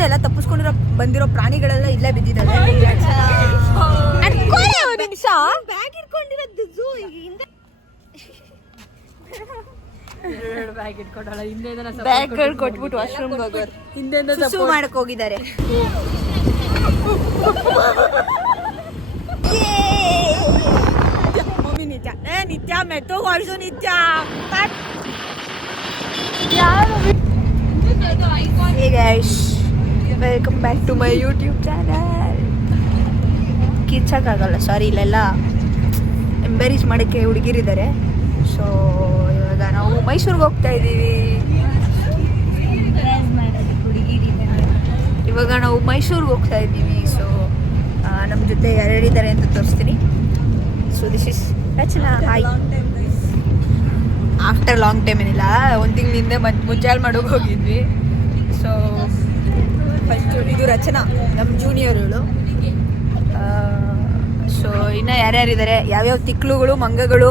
ಝೂಯಿಂದ ಎಲ್ಲ ತಪ್ಪಿಸ್ಕೊಂಡಿರೋ ಬಂದಿರೋ ಪ್ರಾಣಿಗಳೆಲ್ಲ ಇಲ್ಲೇ ಬಿದ್ದಿದ್ದಾವೆ. ನಿಮಿಷ ಬ್ಯಾಗ್ ಇಟ್ಕೊಂಡಿರೋದು ಝೂ ಹಿಂದೆ ಬ್ಯಾಗ್ ಕೊಟ್ಬಿಟ್ಟು ವಾಶ್ರೂಮ್ ಹೋಗೋರು ಹಿಂದೆ ಸುಸು ಮಾಡಕ್ ಹೋಗಿದ್ದಾರೆ. ನಿತ್ಯ ನಿತ್ಯ ಮೆಟ್ರೋ ವಾಯ್ಸು ನಿತ್ಯ. Hey guys, welcome back to my YouTube channel. ಕಿರ್ಚಕ್ಕಾಗಲ್ಲ, ಸಾರಿ, ಇಲ್ಲೆಲ್ಲ ಎಂಬರೇಜ್ ಮಾಡೋಕ್ಕೆ ಹುಡುಗಿರಿದ್ದಾರೆ. ಸೊ ಇವಾಗ ನಾವು ಮೈಸೂರಿಗೆ ಹೋಗ್ತಾ ಇದ್ದೀವಿ. ಸೊ ನಮ್ಮ ಜೊತೆ ಯಾರ್ಯಾರಿದ್ದಾರೆ ಅಂತ ತೋರಿಸ್ತೀನಿ. So this is Rachana. Hi. After long time ಏನಿಲ್ಲ, ಒಂದು ತಿಂಗಳಿಂದ ಮುಂಜಾಲ್ ಮಾಡೋಕೆ ಹೋಗಿದ್ವಿ. ಸೊ ಫಸ್ಟ್ ಇದು ರಚನಾ, ನಮ್ಮ ಜೂನಿಯರ್ಗಳು. ಸೊ ಇನ್ನು ಯಾರ್ಯಾರಿದ್ದಾರೆ, ಯಾವ್ಯಾವ ತಿಕ್ಳುಗಳು, ಮಂಗಗಳು,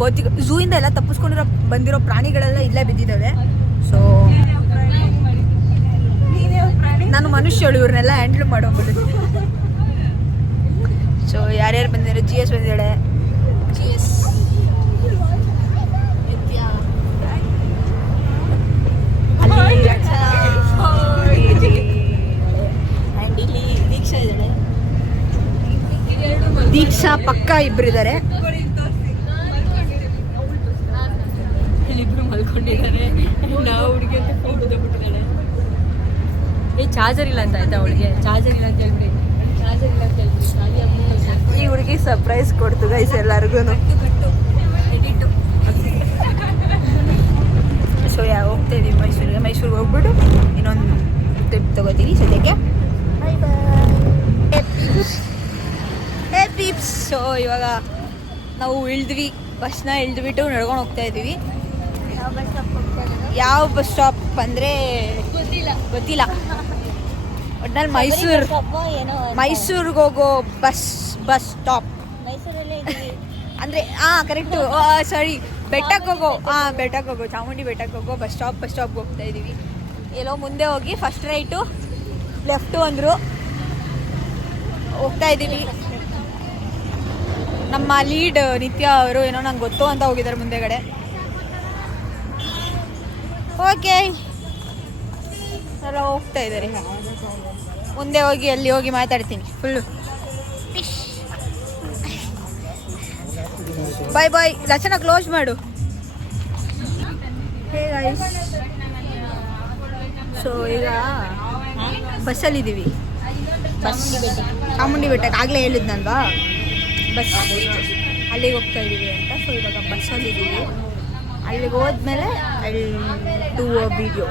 ಕೋತಿಗಳು, ಝೂಯಿಂದ ಎಲ್ಲ ತಪ್ಪಿಸ್ಕೊಂಡಿರೋ ಬಂದಿರೋ ಪ್ರಾಣಿಗಳೆಲ್ಲ ಇಲ್ಲೇ ಬಿದ್ದಿದ್ದಾವೆ. ಸೊ ನಾನು ಮನುಷ್ಯಳು, ಇವ್ರನ್ನೆಲ್ಲ ಹ್ಯಾಂಡ್ಲ್ ಮಾಡೋಗ್ಬಿಟ್ಟು. ಸೊ ಯಾರ್ಯಾರು ಬಂದಿದ್ದಾರೆ, GS ಬಂದಿದ್ದಾಳೆ. GS ದೀಕ್ಷಾ ಪಕ್ಕ ಇಬ್ಬರಿದ್ದಾರೆ. ಇಲ್ಲಿಬ್ರು ಮಲ್ಕೊಂಡಿದ್ದಾರೆ. ನಾವು ಹುಡುಗಿ ಅಂತ ಫೋಟೋ ತಗೊಂಡಿದ್ದಾಳೆ. ಚಾರ್ಜರ್ ಇಲ್ಲ ಅಂತ ಆಯ್ತಾ, ಅವಳಿಗೆ ಚಾರ್ಜರ್ ಇಲ್ಲ ಅಂತ ಹೇಳ್ಬಿಡಿ. ಈ ಹುಡುಗಿ ಸರ್ಪ್ರೈಸ್ ಕೊಡ್ತು ಗೈಸ್ ಎಲ್ಲರಿಗೂ. ಸೊ ಹೋಗ್ತಾ ಇದೀವಿ ಮೈಸೂರಿಗೆ ಹೋಗ್ಬಿಟ್ಟು ಇನ್ನೊಂದು ಟ್ರಿಪ್ ತಗೋತೀನಿ ಸದ್ಯಕ್ಕೆ. ಬಾಯ್ ಬಾಯ್. ಹೇ ಪೀಪ್ಸ್. ಸೊ ಇವಾಗ ನಾವು ಬಸ್ನ ಇಳಿದ್ಬಿಟ್ಟು ನಡ್ಕೊಂಡು ಹೋಗ್ತಾ ಇದ್ದೀವಿ. ಯಾವ ಬಸ್ ಸ್ಟಾಪ್ ಅಂದರೆ ಗೊತ್ತಿಲ್ಲ. ಒಟ್ನಲ್ಲಿ ಮೈಸೂರಿಗೆ ಹೋಗೋ ಬಸ್ ಸ್ಟಾಪ್ ಅಂದರೆ ಕರೆಕ್ಟು. ಸಾರಿ, ಬೆಟ್ಟಕ್ಕೆ ಹೋಗೋ ಚಾಮುಂಡಿ ಬೆಟ್ಟಕ್ಕೆ ಹೋಗೋ ಬಸ್ ಸ್ಟಾಪ್ಗೆ ಹೋಗ್ತಾ ಇದ್ದೀವಿ. ಎಲ್ಲೋ ಮುಂದೆ ಹೋಗಿ ಫಸ್ಟ್ ರೈಟು ಲೆಫ್ಟು ಅಂದರು. ಹೋಗ್ತಾ ಇದ್ದೀವಿ. ನಮ್ಮ ಲೀಡ್ ನಿತ್ಯ ಅವರು ಏನೋ ನಂಗೆ ಗೊತ್ತು ಅಂತ ಹೋಗಿದ್ದಾರೆ ಮುಂದೆಗಡೆ. ಓಕೆ, ಎಲ್ಲ ಹೋಗ್ತಾ ಇದ್ದಾರೆ. ಮುಂದೆ ಹೋಗಿ ಅಲ್ಲಿ ಹೋಗಿ ಮಾತಾಡ್ತೀನಿ ಫುಲ್ಲು. ಬಾಯ್ ಬಾಯ್. ರಚನಾ ಕ್ಲೋಸ್ ಮಾಡು. Hey guys. ಸೊ ಈಗ ಬಸ್ಸಲ್ಲಿದ್ದೀವಿ. ಚಾಮುಂಡಿ ಬೆಟ್ಟಕ್ಕೆ ಆಗಲೇ ಹೇಳಿದ್ನಲ್ವಾ, ಬಸ್ ಅಲ್ಲಿಗೆ ಹೋಗ್ತಾ ಇದ್ದೀವಿ ಅಂತ. ಸೊ ಇವಾಗ ಬಸ್ಸಲ್ಲಿದ್ದೀವಿ. ಅಲ್ಲಿಗೆ ಹೋದ್ಮೇಲೆ ಟು ವಿಡಿಯೋ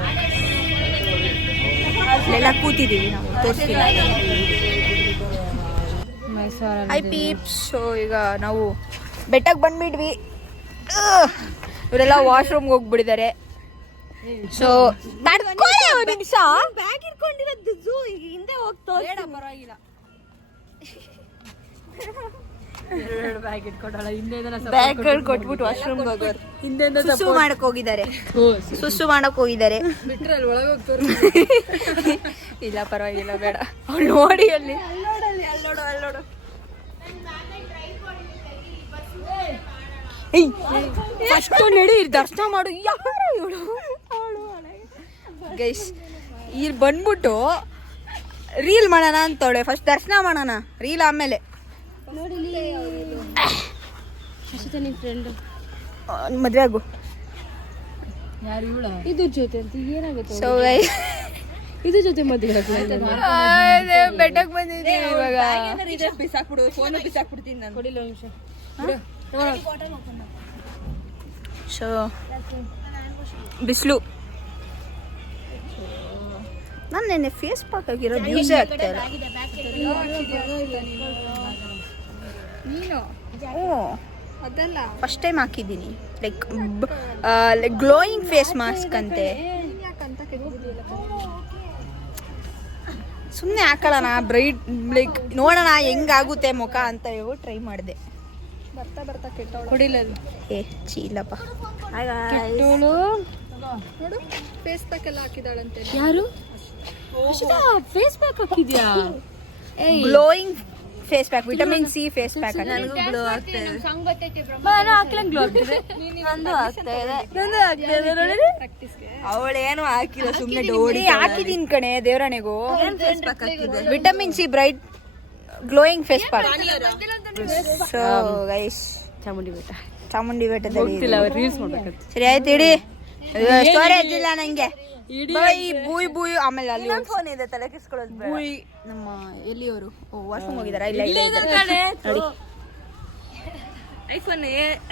ಅಲ್ಲೆಲ್ಲ ಕೂತಿದ್ದೀವಿ ನಾವು, ತೋರಿಸ್ತೀವಿ. ಹೈ ಪೀಪ್ಸ್. ಸೊ ಈಗ ನಾವು ಬೆಟ್ಟಕ್ಕೆ ಬಂದ್ಬಿಟ್ವಿ. ಇವರೆಲ್ಲ ವಾಶ್ರೂಮ್ಗೆ ಹೋಗ್ಬಿಟ್ಟಿದ್ದಾರೆ. ಸೊ ನಿಮಿಷ ಬ್ಯಾಗ್ ಇಟ್ಕೊಂಡಿರೋದು ಝೂ ಹಿಂದೆ ಹೋಗ್ತಾ ಪರವಾಗಿಲ್ಲ. ಬ್ಯಾಗ್ ಕೊಟ್ಬಿಟ್ಟು ವಾಶ್ರೂಮ್ ಹೋಗೋರು ಹಿಂದೆ ಸುಸು ಮಾಡಕ್ ಹೋಗಿದ್ದಾರೆ. ಇಲ್ಲ ಪರವಾಗಿಲ್ಲ, ಬೇಡ. ಅವ್ಳು ನೋಡಿ ಅಲ್ಲಿ ಅಲ್ಲೋಡು. ಅಷ್ಟು ನಡಿ, ದರ್ಶನ ಮಾಡು. ಗೈಸ್ ಇಲ್ಲಿ ಬಂದ್ಬಿಟ್ಟು ರೀಲ್ ಮಾಡೋಣ ಅಂತವಳೆ. ಫಸ್ಟ್ ದರ್ಶನ ಮಾಡೋಣ, ರೀಲ್ ಆಮೇಲೆ. ಮದ್ವೆ ಆಗು. ಇದು ಜೊತೆ ಅಂತ ಏನಾಗುತ್ತೆ. ಸೊ ಇದು ಜೊತೆ ಮದ್ವೆ ಬೆಟ್ಟಕ್ಕೆ ಬಂದಿದ್ದೀವಿ ಇವಾಗ. ಬಿಸಾಕ್ಬಿಡು, ಫೋನ್ ಬಿಸಾಕ್ಬಿಡ್ತೀನಿ ನಾನು. ಕೊಡಿಲ್ಲ ನಿಮಿಷ. ಸೊ ಬಿಸಿಲು. ನಾನು ನೆನ್ನೆ ಫೇಸ್ ಪ್ಯಾಕ್ ಆಗಿರೋದು ಯೂಸೇ ಆಗ್ತಾ ಇಲ್ಲ. ಅದಲ್ಲ ಫಸ್ಟ್ ಟೈಮ್ ಹಾಕಿದ್ದೀನಿ. ಲೈಕ್ ಗ್ಲೋಯಿಂಗ್ ಫೇಸ್ ಮಾಸ್ಕ್ ಅಂತೆ. ಸುಮ್ಮನೆ ಹಾಕೊಳ್ಳೋಣ, ಬ್ರೈಟ್ ಲೈಕ್ ನೋಡೋಣ ಹೆಂಗಾಗುತ್ತೆ ಮುಖ ಅಂತ ಹೇಳಿ ಟ್ರೈ ಮಾಡಿದೆ. ಬರ್ತಾ ಕೊಡಿಲ್ಲ ಚೀಲಪ್ಪ. ನೋಡು ಫೇಸ್ ಪ್ಯಾಕ್ ಎಲ್ಲ ಹಾಕಿದಾಳಂತೆ. ಯಾರು ಫೇಸ್ ಪ್ಯಾಕ್ ಹಾಕಿದ್ಯಾ? Glowing face pack, vitamin C face pack. ನನಗೂ ಗ್ಲೋ ಆಗ್ತಾ ಇದೆ. ನಾನು ಹಾಕ್ಲಂಗ್ ಗ್ಲೋ ಆಗ್ತಿದೆ. ನಂದು ಆಗ್ತಾ ಇದೆ. ಅವಳೇನು ಹಾಕಿಲ್ಲ, ಸುಮ್ಮನೆ ಡೋಡಿ ಹಾಕಿದೀನಿ ಕಣೆ ದೇವರಾಣೆಗೂ. ಫೇಸ್ ಪ್ಯಾಕ್ ಹಾಕಿದೆ. Vitamin C bright glowing face pack. So guys, Chamundi ಬೆಟ್ಟದಲ್ಲಿ ರೀಲ್ಸ್ ಮಾಡ್ಬೇಕು. ಸರಿ ಆಯ್ತು, ಇಡಿ. ಸ್ಟೋರೇಜ್ ಇಲ್ಲ ನಂಗೆ. ಬೂಯ್ ಬೂಯ್. ಆಮೇಲೆ ಅಲ್ಲಿ ಫೋನ್ ಇದೆ, ತಲೆ ಕಿಸ್ಕೊಳ್ಳೋದು. ಬೂಯ್ ನಮ್ಮ ಎಲ್ಲಿಯವರು ವಾಶ್ರೂಮ್ ಹೋಗಿದಾರ? ಇಲ್ಲ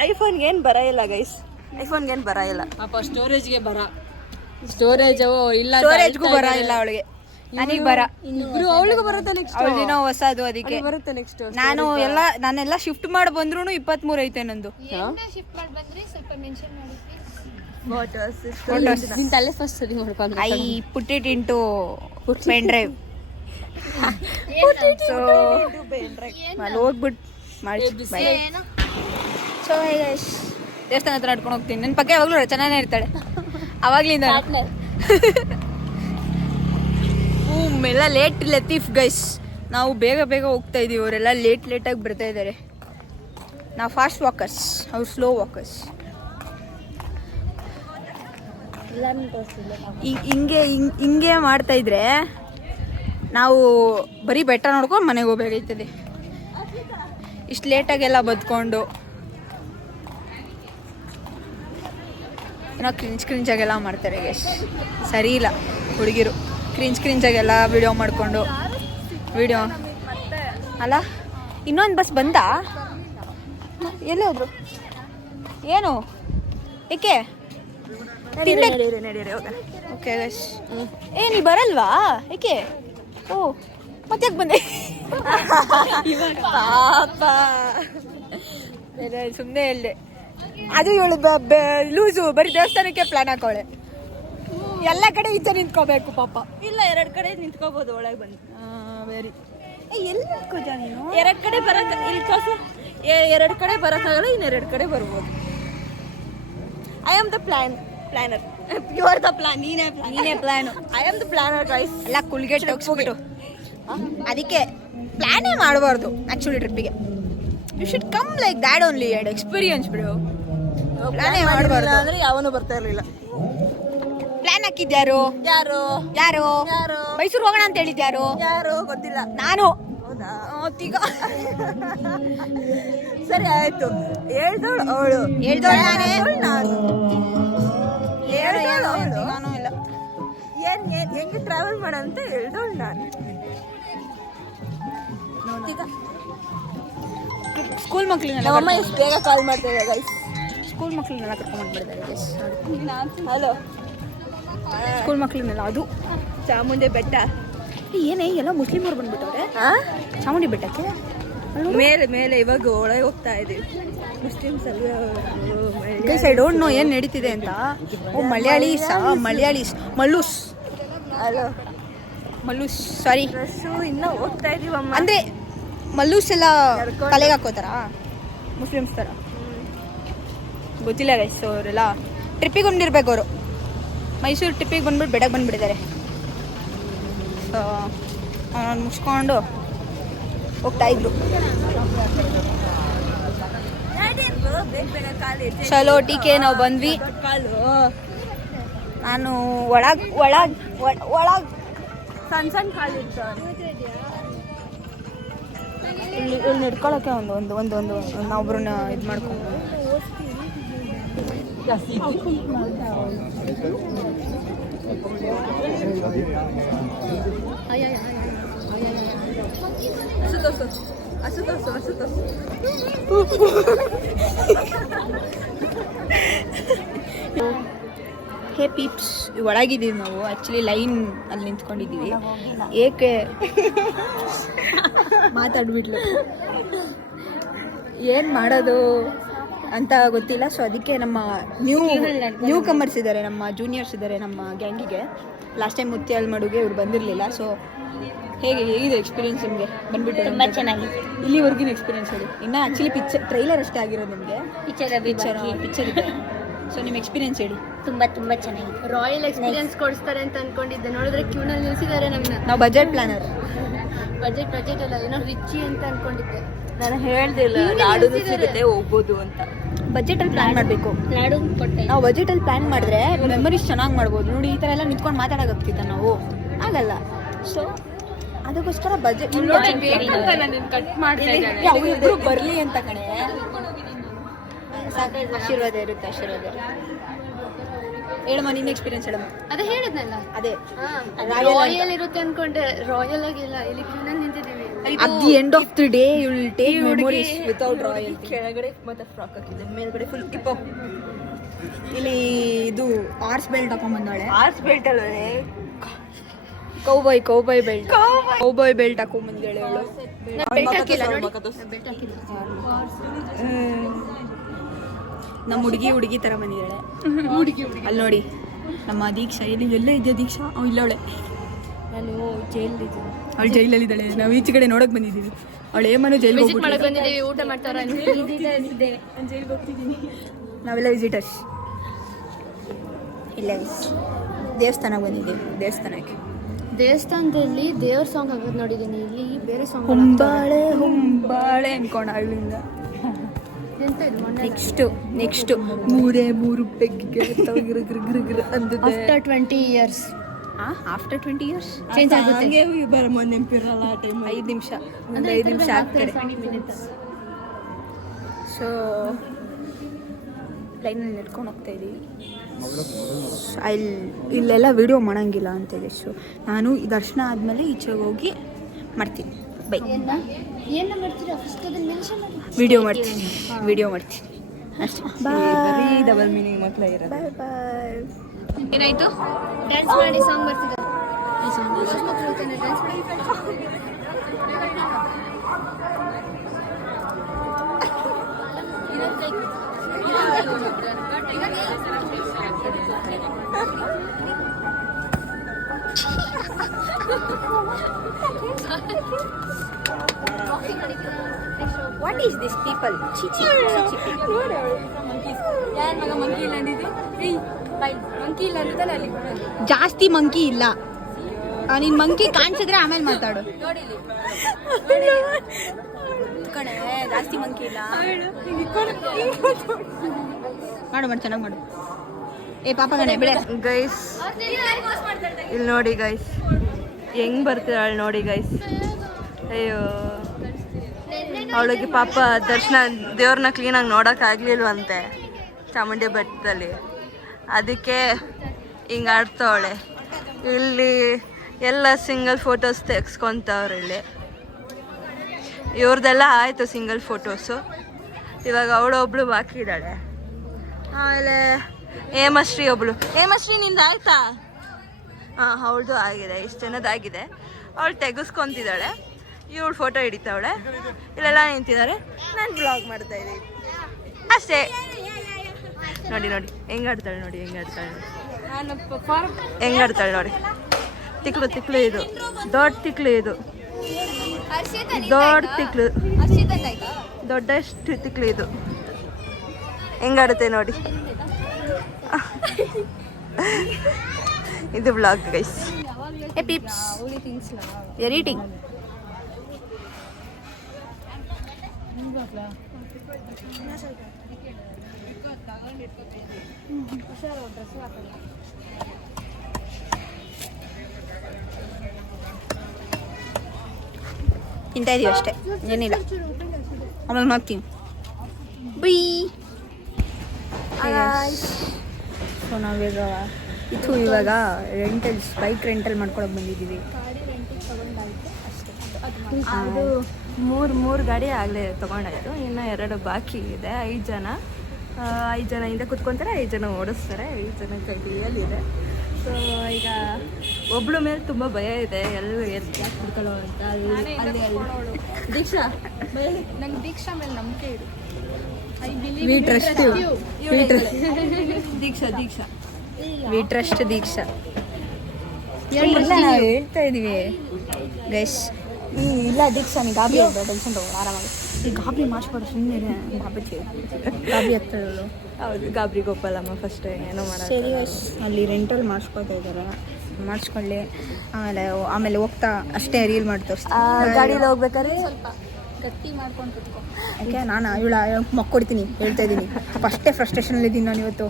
ಐಫೋನ್ಗೆ ಏನ್ ಬರ ಇಲ್ಲ ಗೈಸ್, ಐಫೋನ್ಗೆ ಏನ್ ಬರ ಇಲ್ಲ. ಪಾಪ ಸ್ಟೋರೇಜ್ಗೆ ಬರ, ಸ್ಟೋರೇಜ್ ಇಲ್ಲ, ಸ್ಟೋರೇಜ್ಗೂ ಬರ ಇಲ್ಲ ಅವಳಿಗೆ. ನನಗೆ ಬರ, ಅವಳಿಗೂ ಬರುತ್ತೆ. ನೆಕ್ಸ್ಟ್ ಅವಳ ದಿನ ಹೊಸದು, ಅದಕ್ಕೆ ಬರುತ್ತೆ ನೆಕ್ಸ್ಟ್. ನಾನೆಲ್ಲ ಶಿಫ್ಟ್ ಮಾಡಿ ಬಂದ್ರು 23 ಐತೆ ನಂದು. ನಿನ್ ತಲೆ ಫಸ್ಟ್ ಸರಿ ಮಾಡ್ಕೊಂಡು I put it into pen drive. So ಅಲ್ಲಿ ಹೋಗ್ಬಿಟ್ಟು ಮಾಡಿ. ಸೊ ದೇವಸ್ಥಾನ ಹತ್ರ ನಡ್ಕೊಂಡು ಹೋಗ್ತೀನಿ. ನನ್ನ ಪಕ್ಕ ಯಾವಾಗಲೂ ಚೆನ್ನಾಗೇ ಇರ್ತಾಳೆ ಅವಾಗ್ಲಿಂದ. ಎಲ್ಲ ಲೇಟ್ ಲತೀಫ್ ಗೈಸ್. ನಾವು ಬೇಗ ಬೇಗ ಹೋಗ್ತಾ ಇದೀವಿ, ಅವರೆಲ್ಲ ಲೇಟಾಗಿ ಬರ್ತಾ ಇದ್ದಾರೆ. ನಾವು ಫಾಸ್ಟ್ ವಾಕರ್ಸ್, ಅವ್ರು ಸ್ಲೋ ವಾಕರ್ಸ್. ಹಿಂಗೆ ಮಾಡ್ತಾ ಇದ್ರೆ ನಾವು ಬರೀ ಬೆಟ್ಟ ನೋಡ್ಕೊಂಡು ಮನೆಗೆ ಹೋಗ್ಬೇಕಾಯ್ತದೆ. ಇಷ್ಟು ಲೇಟಾಗೆಲ್ಲ ಬದ್ಕೊಂಡು ಏನೋ ಕ್ರಿಂಜಾಗೆಲ್ಲ ಮಾಡ್ತಾರೆ ಗೈಸ್. ಸರಿ ಇಲ್ಲ ಹುಡುಗಿರು, ಕ್ರಿಂಜಾಗೆಲ್ಲ ವಿಡಿಯೋ ಮಾಡಿಕೊಂಡು ವಿಡಿಯೋ ಅಲ್ಲ. ಇನ್ನೊಂದು ಬಸ್ ಬಂತಾ? ಎಲ್ಲಿ ಹೋದ್ರು? ಏನು ಏಕೆ? Okay guys. ನೀ ಬರಲ್ವಾ? ಏಕೆ? ಓ ಮತ್ತೆ ಬಂದೆ? ಸುಮ್ಮನೆ ಹೇಳ್ದೆ. ಅದು ಇವಳು ಲೂಸು, ಬರೀ ದೇವಸ್ಥಾನಕ್ಕೆ ಪ್ಲಾನ್ ಹಾಕೋಳೆ. ಎಲ್ಲ ಕಡೆ ಈಚೆ ನಿಂತ್ಕೋಬೇಕು ಪಾಪ. ಇಲ್ಲ, 2 ಕಡೆ ನಿಂತ್ಕೋಬಹುದು ಒಳಗೆ ಬಂದು. ವೆರಿ ಎಲ್ಲಿ ನಿಂತ್ಕೋಜ ನೀನು? 2 ಕಡೆ ಬರಕ್ ಇಲ್ಲಿ ಕಾಸು 2 ಕಡೆ ಬರಕ್ಕಾಗಲ್ಲ, ಇನ್ನು 2 ಕಡೆ ಬರ್ಬೋದು. I am the planner. You are the plan. ನೀನೇ plan. I am the planner guys. ಎಲ್ಲ ಕುಲ್ಗೆಟ್ ಹೋಗ್ಬಿಟ್ಟು ಅದಕ್ಕೆ ಪ್ಲಾನೇ ಮಾಡಬಾರ್ದು ಆಕ್ಚುಲಿ ಟ್ರಿಪ್ಪಿಗೆ. You should come like that only and experience ಬಿಡು. ಪ್ಲಾನೇ ಮಾಡಬಾರ್ದು ಅಂದ್ರೆ ಯಾವನು ಬರ್ತಾ ಇರಲಿಲ್ಲ. ಪ್ಲಾನ್ ಹಾಕಿದ್ಯಾರು? ಯಾರು ಯಾರು ಯಾರು ಮೈಸೂರು ಹೋಗೋಣ ಅಂತ ಹೇಳಿದ್ಯಾರು? ಯಾರು ಗೊತ್ತಿಲ್ಲ. ನಾನು. ಹೌದಾ? ಈಗ ಸರಿ ಆಯ್ತು. ಹೇಳ್ದೋಳು ಅವಳು, ಹೇಳ್ದೋಳು ನಾನೇ. ನಾನು ನಾನು ಇಲ್ಲ. ಏನ್ ಹೆಂಗೆ ಟ್ರಾವೆಲ್ ಮಾಡಂತ ಹೇಳ್ದೋಳು ನಾನು. ಸ್ಕೂಲ್ ಮಕ್ಳನ್ನೆಲ್ಲ ನಮ್ಮಮ್ಮ ಎಷ್ಟು ಬೇಗ ಕಾಲ್ ಮಾಡ್ತಾ ಇದ್ದಾರೆ ಗೈಸ್. ಸ್ಕೂಲ್ ಮಕ್ಳನ್ನೆಲ್ಲ ಕರ್ಕೊಂಡ್ಬಿಡ್ತಾರೆ ಗೈಸ್. ಹಲೋ, ಸ್ಕೂಲ್ ಮಕ್ಳನ್ನೆಲ್ಲ. ಅದು ಚಾಮುಂಡಿ ಬೆಟ್ಟ. ಏನೇ ಎಲ್ಲ ಮುಸ್ಲಿಮರು ಬಂದ್ಬಿಟ್ಟವ್ರೆ ಚಾಮುಂಡಿ ಬೆಟ್ಟಕ್ಕೆ. ಮೇಲೆ ಇವಾಗ ಒಳಗೆ ಹೋಗ್ತಾ ಇದೀವಿ. Muslims guys I don't know ಏನು ನಡೀತಿದೆ ಅಂತ. ಓ ಮಲಯಾಳೀಸ್ ಮಲ್ಲೂಸ್. ಹಲೋ ಮಲ್ಲೂಸ್, ಸಾರಿ. ರಸ್ಸು ಇನ್ನೂ ಹೋಗ್ತಾ ಇದೀವಮ್ಮ. ಅಂದ್ರೆ ಮಲ್ಲೂಸ್ ಎಲ್ಲ ತಲೆಗೆ ಹಾಕೋತಾರ ಮುಸ್ಲಿಮ್ಸ್ ಥರ? ಗೊತ್ತಿಲ್ಲ ಗೈಸ್. ಅವರೆಲ್ಲ ಟ್ರಿಪ್ಪಿಗೆ ಬಂದಿರ್ಬೇಕು ಅವರು. ಮೈಸೂರು ಟ್ರಿಪ್ಪಿಗೆ ಬಂದ್ಬಿಟ್ಟು ಬೆಳಗ್ಗೆ ಬಂದುಬಿಟ್ಟಿದ್ದಾರೆ. ಸೊ ಅವನು ಮುಗಿಸ್ಕೊಂಡು ಹೋಗ್ತಾ ಇದ್ರು. ಚಲೋ ಟೀಕೆ ನಾವು ಬಂದ್ವಿ. ನಾನು ಒಳಗ್ ಸಣ್ಣ ಕಾಲು ಇರ್ತಾವೆ. ಇಲ್ಲಿ ನಡ್ಕೊಳಕ್ಕೆ ಒಂದು ನಾವೊಬ್ರನ್ನ ಇದು ಮಾಡ್ಕೊಂಡು ಹೇ ಪೀಪ್ಸ್, ಒಳಗಿದ್ದೀವಿ ನಾವು. ಆ್ಯಕ್ಚುಲಿ ಲೈನ್ ಅಲ್ಲಿ ನಿಂತ್ಕೊಂಡಿದ್ದೀವಿ. ಏಕೆ ಮಾತಾಡ್ಬಿಡ್ಲು, ಏನು ಮಾಡೋದು ಅಂತ ಗೊತ್ತಿಲ್ಲ. ಸೊ ಅದಕ್ಕೆ ನಮ್ಮ ನ್ಯೂ ಕಮರ್ಸ್ ಇದ್ದಾರೆ, ನಮ್ಮ ಜೂನಿಯರ್ಸ್ ಇದ್ದಾರೆ ನಮ್ಮ ಗ್ಯಾಂಗಿಗೆ. ಲಾಸ್ಟ್ ಟೈಮ್ ಮುತ್ಯಾಲ್ ಮಡುಗೆ ಇವ್ರು ಬಂದಿರಲಿಲ್ಲ. ಸೊ ಹೇಗಿದೆ ಎಕ್ಸ್ಪೀರಿಯನ್ಸ್ ನಿಮಗೆ ಬಂದ್ಬಿಟ್ಟು? ತುಂಬ ಚೆನ್ನಾಗಿದೆ. ಇಲ್ಲಿವರೆಗಿನ ಎಕ್ಸ್ಪೀರಿಯನ್ಸ್ ಹೇಳಿ. ಇನ್ನು ಆ್ಯಕ್ಚುಲಿ ಟ್ರೈಲರ್ ಅಷ್ಟೇ ಆಗಿರೋದು ನಿಮಗೆ. ಪಿಕ್ಚರ್ ಇದೆ. ಸೊ ನಿಮ್ಮ ಎಕ್ಸ್ಪೀರಿಯನ್ಸ್ ಹೇಳಿ. ತುಂಬಾ ಚೆನ್ನಾಗಿದೆ. ರಾಯಲ್ ಎಕ್ಸ್ಪೀರಿಯನ್ಸ್ ಕೊಡಿಸ್ತಾರೆ ಅಂತ ಅನ್ಕೊಂಡಿದ್ದೆ, ನೋಡಿದ್ರೆ ಕ್ಯೂನಲ್ಲಿ ನಿಲ್ಸಿದ್ದಾರೆ ನಮ್ಮನ್ನ. ನಾವು ಬಜೆಟ್ ಪ್ಲಾನರ್. ಬಜೆಟ್ ಅಲ್ಲ, ಏನೋ ರಿಚಿ ಅಂತ ಅನ್ಕೊಂಡಿದ್ದೆ. ನಾನು ಹೇಳ್ದಿಲ್ಲ ಲಾಡು ಸಿಗುತ್ತೆ ಹೋಗ್ಬೋದು ಅಂತ. ಬಜೆಟಲ್ಲಿ ಪ್ಲಾನ್ ಮಾಡಬೇಕು. ಲಾಡು ಕೊಟ್ಟೆ. ನಾವು ಬಜೆಟಲ್ಲಿ ಪ್ಲಾನ್ ಮಾಡಿದ್ರೆ ಮೆಮೊರೀಸ್ ಚೆನ್ನಾಗಿ ಮಾಡ್ಬೋದು. ನೋಡಿ ಈ ಥರ ಎಲ್ಲ ನಿಂತ್ಕೊಂಡು ಮಾತಾಡೋಕ್ಕಾಗ್ತಿತ್ತ ನಾವು? ಆಗಲ್ಲ. ಸೊ ಅದಕ್ಕೋಸ್ಕರ ಬಜೆಟ್ ಕಟ್ ಮಾಡ್ತಾ ಇದ್ದಾರೆ. ಅವರಿಬ್ರು ಬರಲಿ ಅಂತ ಕಣೆ. ಆಶೀರ್ವಾದ ಇರುತ್ತೆ, ಆಶೀರ್ವಾದ. ಹೇಳಮ್ಮ ನಿನ್ನ ಎಕ್ಸ್ಪೀರಿಯನ್ಸ್ ಹೇಳಮ್ಮ. ಅದೇ ಹೇಳಿದ್ನಲ್ಲ, ಅದೇ ರಾಯಲ್ ಇರುತ್ತೆ ಅನ್ಕೊಂಡೆ. ರಾಯಲ್ ಆಗಿಲ್ಲ, ಇಲ್ಲಿ ಕ್ಯೂನಲ್ಲಿ ನಿಂತಿದ್ದೀವಿ. at the end of the day you will take memories without royal. ಕೆಳಗಡೆ ಮತ್ತೆ ಫ್ರಾಕ್ ಹಾಕಿದ್ದೆ, ಮೇಲ್ಗಡೆ ಫುಲ್ ಟಿಪ್ ಅಪ್. ಇಲ್ಲಿ ಇದು ಆರ್ಸ್ ಬೆಲ್ಟ್ ಹಾಕೊಂಡ್ ಆರ್ಸ್ ಬೆಲ್ಟ್ ಅಲ್ಲೇ ಕೌಬಾಯ್ ಬೆಲ್ಟ್ ಹಾಕೊಂಡ್ ಬಂದಾಳೆ ಅವಳು. ಬೆಲ್ಟ್ ಹಾಕಿಲ್ಲ ನೋಡಿ. ನಮ್ಮ ಹುಡುಗಿ ತರ ಬಂದಿದ್ದಾಳೆ. ಅಲ್ಲಿ ನೋಡಿ ನಮ್ಮ ದೀಕ್ಷಾ. ಎಲ್ಲ ಇದೆಯಾ ದೀಕ್ಷಾ? ಇಲ್ಲವಳೆ. ನಾನು ಜೈಲಿದ್ದೀನಿ. ಅವಳು ಜೈಲಲ್ಲಿ ಇದ್ದಾಳೆ. ನಾವು ಈಚೆ ಕಡೆ ನೋಡಕ್ ಬಂದಿದ್ದೀವಿ. ಅವಳು ಏಮನು ಜೈಲಿಗೆ ವಿಸಿಟ್ ಮಾಡಕ್ ಬಂದಿದ್ದೀವಿ. ಊಟ ಮಾಡ್ತಾರ ಜೈಲಿಗೆ ಹೋಗ್ತಿದ್ದೀನಿ. ನಾವೆಲ್ಲ ವಿಸಿಟರ್ಸ್. ಇಲ್ಲ ದೇವಸ್ಥಾನಕ್ಕೆ ಬಂದಿದ್ದೀವಿ. ದೇವಸ್ಥಾನದಲ್ಲಿ ದೇವ್ರ ಸಾಂಗ್ ಹಾಕೋದು ನೋಡಿದ್ದೀನಿ. ಇಲ್ಲಿ ಬೇರೆ ಸಾಂಗ್. ಹುಂಬಾಳೆ ಅನ್ಕೊಂಡ ಅಲ್ಲಿಂದ. ಎಂತ ಇದು ಮೊನ್ನೆ ನೆಕ್ಸ್ಟ್ 3 ಪೆಗ್ಗಿಗೆ after 20 years. After 20 years change ಆಗುತ್ತೆ. ನೆನಪಿರಲ್ಲ ಆ ಟೈಮ್. 5 ನಿಮಿಷ ಆಗ್ತಾರೆ. ಸೊ ಲೈನಲ್ಲಿ ನಡ್ಕೊಂಡು ಹೋಗ್ತಾ ಇದ್ದೀವಿ. ಇಲ್ಲೆಲ್ಲ ವಿಡಿಯೋ ಮಾಡೋಂಗಿಲ್ಲ ಅಂತಿದೆ. ಸೊ ನಾನು ಈ ದರ್ಶನ ಆದಮೇಲೆ ಈಚೆಗೆ ಹೋಗಿ ಮಾಡ್ತೀನಿ. ಬೈ. ಏನು ಮಾಡ್ತೀರಾ? ಫಸ್ಟ್ ಅದನ್ನ ಮೆನ್ಷನ್ ಮಾಡಿ. ವಿಡಿಯೋ ಮಾಡ್ತೀನಿ ಅಷ್ಟೇ. ಬರೀ ಡಬಲ್ ಮೀನಿಂಗ್ ಮಕ್ಕಳ ಇರೋದು. ಬಾಯ್. ಏನಾಯ್ತು? ಡ್ಯಾನ್ಸ್ ಮಾಡಿ ಸಾಂಗ್ ಬರ್ತಿದ್ದಾರೆ. ಈ ಸಾಂಗ್ ಡ್ಯಾನ್ಸ್ ಮಾಡಿ. What is this people? ಜಾಸ್ತಿ ಮಂಕಿ ಇಲ್ಲ. ನೀನ್ ಮಂಕಿ ಕಾಣಿಸಿದ್ರೆ ಆಮೇಲೆ ಮಾತಾಡು ಕಣೆ. ಜಾಸ್ತಿ ಮಂಕಿ ಇಲ್ಲ. ಮಾಡು ಚೆನ್ನಾಗಿ ಮಾಡು. ಏ ಪಾಪ ಕಣೆ ಬಿಡ. ಗೈಸ್ ಇಲ್ಲಿ ನೋಡಿ ಗೈಸ್, ಹೆಂಗ್ ಬರ್ತಿದ್ದಾಳೆ ನೋಡಿ ಗೈಸ್. ಅಯ್ಯೋ, ಅವಳಿಗೆ ಪಾಪ ದರ್ಶನ ದೇವ್ರನ್ನ ಕ್ಲೀನಾಗಿ ನೋಡೋಕ್ಕಾಗ್ಲಿಲ್ವಂತೆ ಚಾಮುಂಡಿ ಬೆಟ್ಟದಲ್ಲಿ. ಅದಕ್ಕೆ ಹಿಂಗೆ ಆಡ್ತವಳೆ. ಇಲ್ಲಿ ಎಲ್ಲ ಸಿಂಗಲ್ ಫೋಟೋಸ್ ತೆಗ್ಸ್ಕೊತವ್ರೆ. ಇಲ್ಲಿ ಇವ್ರದ್ದೆಲ್ಲ ಆಯಿತು ಸಿಂಗಲ್ ಫೋಟೋಸು. ಇವಾಗ ಅವಳೊಬ್ಳು ಬಾಕಿ ಇದ್ದಾಳೆ. ಆಮೇಲೆ ಹೇಮಶ್ರೀ ನಿಂದು ಆಯ್ತಾ? ಹಾಂ, ಅವಳದು ಆಗಿದೆ. ಇಷ್ಟು ಜನದಾಗಿದೆ. ಅವಳು ತೆಗೆಸ್ಕೊತಿದ್ದಾಳೆ. ಇವಳು ಫೋಟೋ ಹಿಡಿತಾವಳೆ. ಇಲ್ಲೆಲ್ಲ ನಿಂತಿದ್ದಾರೆ. ನಾನು ಬ್ಲಾಗ್ ಮಾಡ್ತಾ ಇದ್ದೀನಿ ಅಷ್ಟೇ. ನೋಡಿ ಹೆಂಗಾಡ್ತಾಳೆ ನೋಡಿ. ನೋಡಿ ತಿಕ್ಲು ಇದು ದೊಡ್ಡ ತಿಕ್ಲು. ದೊಡ್ಡಷ್ಟು ತಿಕ್ಲು ಇದು. ಹೆಂಗಾಡುತ್ತೆ ನೋಡಿ. ಇದು blog guys. Hey peeps, you're eating. ತಿಂತಾ ಇದೀವಿ ಅಷ್ಟೇ, ಏನಿಲ್ಲ. ಆಮೇಲೆ ಮಾಡ್ತೀನಿ. ಬೈ. ಸೊ ನಾವೀಗ ಇವಾಗ ಬೈಕ್ ರೆಂಟಲ್ ಮಾಡ್ಕೊಳಕ್ಕೆ ಬಂದಿದ್ದೀವಿ. ಅದು ಮೂರು ಗಾಡಿ ಆಗಲೇ ತೊಗೊಂಡಾಯಿತು. ಇನ್ನು 2 ಬಾಕಿ ಇದೆ. 5 ಜನ ಹಿಂದೆ ಕುತ್ಕೊತಾರೆ, 5 ಜನ ಓಡಿಸ್ತಾರೆ. 5 ಜನ ಕೈಯಲ್ಲಿದೆ. ಸೊ ಈಗ ಒಬ್ಳ ಮೇಲೆ ತುಂಬ ಭಯ ಇದೆ. ಎಲ್ಲರೂ ಯಾಕೆ ಕುಡ್ಕೊಳ್ಳೋ ಅಂತ. ಅಲ್ಲಿ ದೀಕ್ಷಾ, ನಂಗೆ ದೀಕ್ಷಾ ಮೇಲೆ ನಂಬಿಕೆ ಇದೆ. We trust you. Deeksha we trust Deeksha. ಎಲ್ಲ ನಾವು ಹೇಳ್ತಾ ಇದೀವಿ ಗೈಸ್. ಇಲ್ಲ ದೀಕ್ಷಾ ನೀ ಗಾಬರಿ ಆಗ್ಬೇಡ, ಟೆನ್ಷನ್ ತಗೋ ಆರಾಮಾಗಿ. ಈ ಗಾಬರಿ ಮಾಡಿಸ್ಬೇಡ ಸುಮ್ಮನೆ ಗಾಬರಿ ಆಗ್ತಾಳು. ಹೌದು, ಗಾಬರಿ ಗೋಪಾಲಮ್ಮ ಫಸ್ಟ್ ಏನೋ ಸರಿ ಅಲ್ಲಿ ರೆಂಟಲ್ ಮಾಡಿಸ್ಕೊತಾ ಇದ್ದಾರೆ, ಮಾಡಿಸ್ಕೊಳ್ಳಿ. ಆಮೇಲೆ ಹೋಗ್ತಾ ಅಷ್ಟೇ ರೀಲ್ ಮಾಡಿ ತೋರಿಸ್ತೀನಿ. ಗಾಡೀಲಿ ಹೋಗ್ಬೇಕಾದ್ರೆ ಸ್ವಲ್ಪ ಗಟ್ಟಿ ಮಾಡ್ಕೊಂಡು ಕುತ್ಕೊ. ಯಾಕೆ ನಾನು ಇವಳ ಮಕ್ಕೊಡ್ತೀನಿ ಹೇಳ್ತಾ ಇದ್ದೀನಿ. ಅಷ್ಟೇ ಫ್ರಸ್ಟ್ರೇಷನಲ್ಲಿ ಇದ್ದೀನಿ ನಾನು ಇವತ್ತು.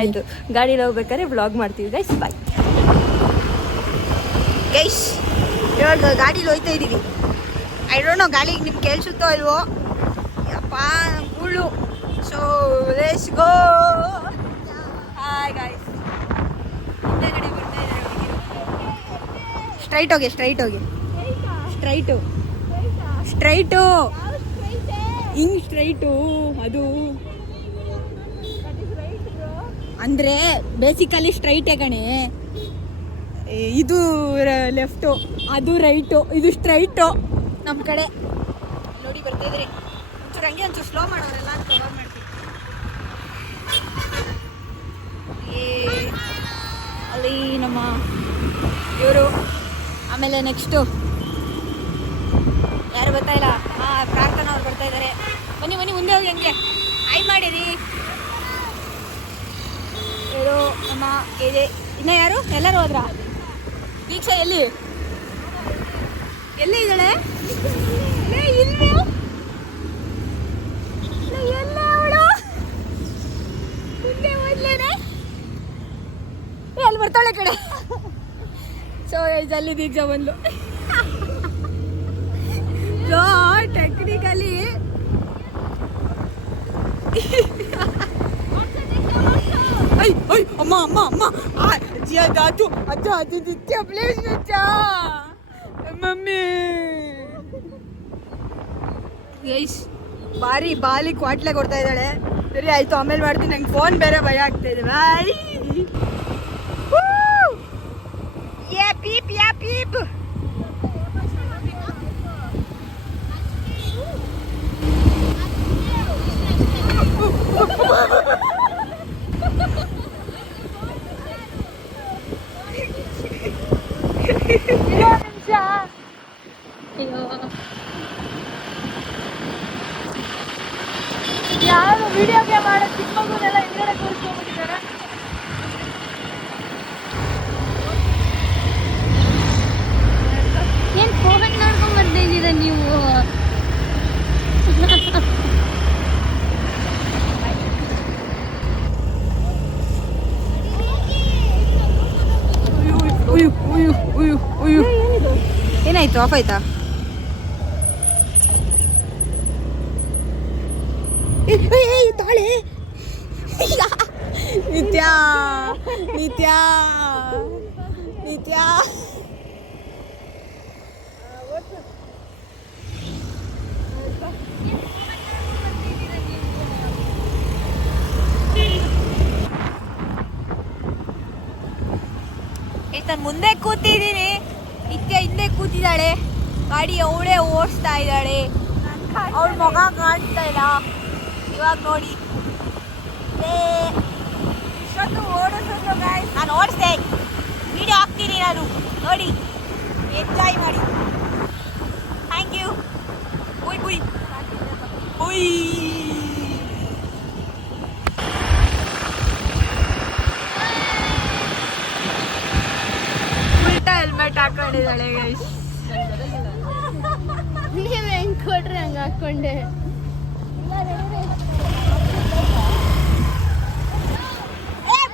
ಆಯ್ತು, ಗಾಡೀಲಿ ಹೋಗ್ಬೇಕಾದ್ರೆ ವ್ಲಾಗ್ ಮಾಡ್ತೀವಿ ಗೈಸ್. ಬಾಯ್ ಗೈಸ್. ಇವಾಗ ಗಾಡೀಲಿ ಹೋಯ್ತಾ ಇದ್ದೀವಿ. ಐ ಡೋಂಟ್ ನೋ ಗಾಡಿಗೆ ನಿಮ್ಗೆ ಕೇಳಿಸುತ್ತೋ ಇಲ್ವೋ, ಯಪ್ಪ ಗೂಳು. So let's go. Hi guys. ಹಿಂದೆಗಡೆ ಬರ್ತಾ ಇದ್ದಾರೆ ಹುಡುಗಿ. ಸ್ಟ್ರೈಟ್ ಹೋಗಿ ಸ್ಟ್ರೈಟು ಹಿಂಗ್ ಸ್ಟ್ರೈಟು. ಅದು ಅಂದರೆ ಬೇಸಿಕಲಿ ಸ್ಟ್ರೈಟೇ ಕಣೆ. ಇದು ಲೆಫ್ಟು, ಅದು ರೈಟು, ಇದು ಸ್ಟ್ರೈಟು ನಮ್ಮ ಕಡೆ. ನೋಡಿ ಬರ್ತಾ ಇದ್ರಿ. ಒಂಚೂರು ಹಂಗೆ ಒಂಚೂರು ಸ್ಲೋ ಮಾಡೋರೆಲ್ಲ ಅಂತ ಕವರ್ ಮಾಡ್ತೀವಿ. ಅಲ್ಲಿ ನಮ್ಮ ಇವರು. ಆಮೇಲೆ ನೆಕ್ಸ್ಟು ಯಾರು ಬರ್ತಾ ಇಲ್ಲ. ಪ್ರಾರ್ಥನಾ ಅವ್ರು ಬರ್ತಾ ಇದ್ದಾರೆ. ಬನ್ನಿ ಮುಂದೆ ಹೋಗಿ ಹಂಗೆ ಆಯ್ ಮಾಡಿರಿ. ಇವರು ನಮ್ಮ ಇದೆ. ಇನ್ನು ಯಾರು ಎಲ್ಲರೂ ಹೋದ್ರ? ದೀಕ್ಷಾ ಎಲ್ಲಿ ಇದ್ದಾಳೆ? ಎಲ್ಲ ಅವಳು ಹಿಂದೆ ಮೊದಲೇನೆ ಅಲ್ಲಿ ಬರ್ತಾಳೆ ಕಡೆ. ಸೊ ಅಲ್ಲಿ ದೀಕ್ಷಾ ಬಂದ್ಲು. ಸೊ ಟೆಕ್ನಿಕಲಿ ಅಮ್ಮ ಅಜ್ಜಿ ಅದಾತು ಅಜ್ಜ ನಿತ್ಯ ಪ್ಲೇಸ್ ಮಮ್ಮಿ ಗೈಸ್. ಬಾಲಿ ಕ್ವಾಟ್ಲೆ ಕೊಡ್ತಾ ಇದ್ದಾಳೆ. ಸರಿ ಆಯ್ತು, ಆಮೇಲೆ ಮಾಡ್ತೀನಿ. ನಂಗೆ ಫೋನ್ ಬೇರೆ ಭಯ ಆಗ್ತಾ ಇದೆ. ಬಾಯ್. ಪೀಪ್ ಯಾರು ವಿಡಿಯೋಗೆ ಮಾಡೋ ಚಿಕ್ಕ ಮಗುನೆಲ್ಲ ಹಿಂಗಡೆ ಕೂರಿಸ್ಕೊಂಡ್ಬಿಟ್ಟಿದ್ದಾರೆ. ಏನು ಫೋನ್ ನೋಡ್ಕೊಂಡ್ ಬರ್ತಾ ಇದ್ದೀರಾ ನೀವು? ಏನಾಯ್ತು? ಆಫ್ ಆಯ್ತಾ? ತಾಳೆ ನಿತ್ಯ ನಾನು ಮುಂದೆ ಕೂತಿದ್ದೀನಿ, ನಿತ್ಯ ಹಿಂದೆ ಕೂತಿದ್ದಾಳೆ. ಗಾಡಿ ಅವಳೇ ಓಡಿಸ್ತಾ ಇದ್ದಾಳೆ. ಅವಳ ಮಗ ಕಾಣ್ತಾ ಇಲ್ಲ. ಇವಾಗ ನೋಡಿ ಇಷ್ಟೊಂದು ಓಡಿಸೋದು ಗಾಯ್ಸ್. ನಾನು ಓಡಿಸ್ದೆ, ವಿಡಿಯೋ ಹಾಕ್ತೀನಿ ನಾನು, ನೋಡಿ ಎಂಜಾಯ್ ಮಾಡಿ. Thank you. ಬುಯ್ ಹೆಲ್ಮೆಟ್ ಹಾಕೊಂಡಿದ್ದಾಳೆ ಗೈಸ್. ನೀವೇ ಹೆಂಗ್ ಕೊಟ್ರಿ ಹಂಗೆ ಹಾಕ್ಕೊಂಡೆ.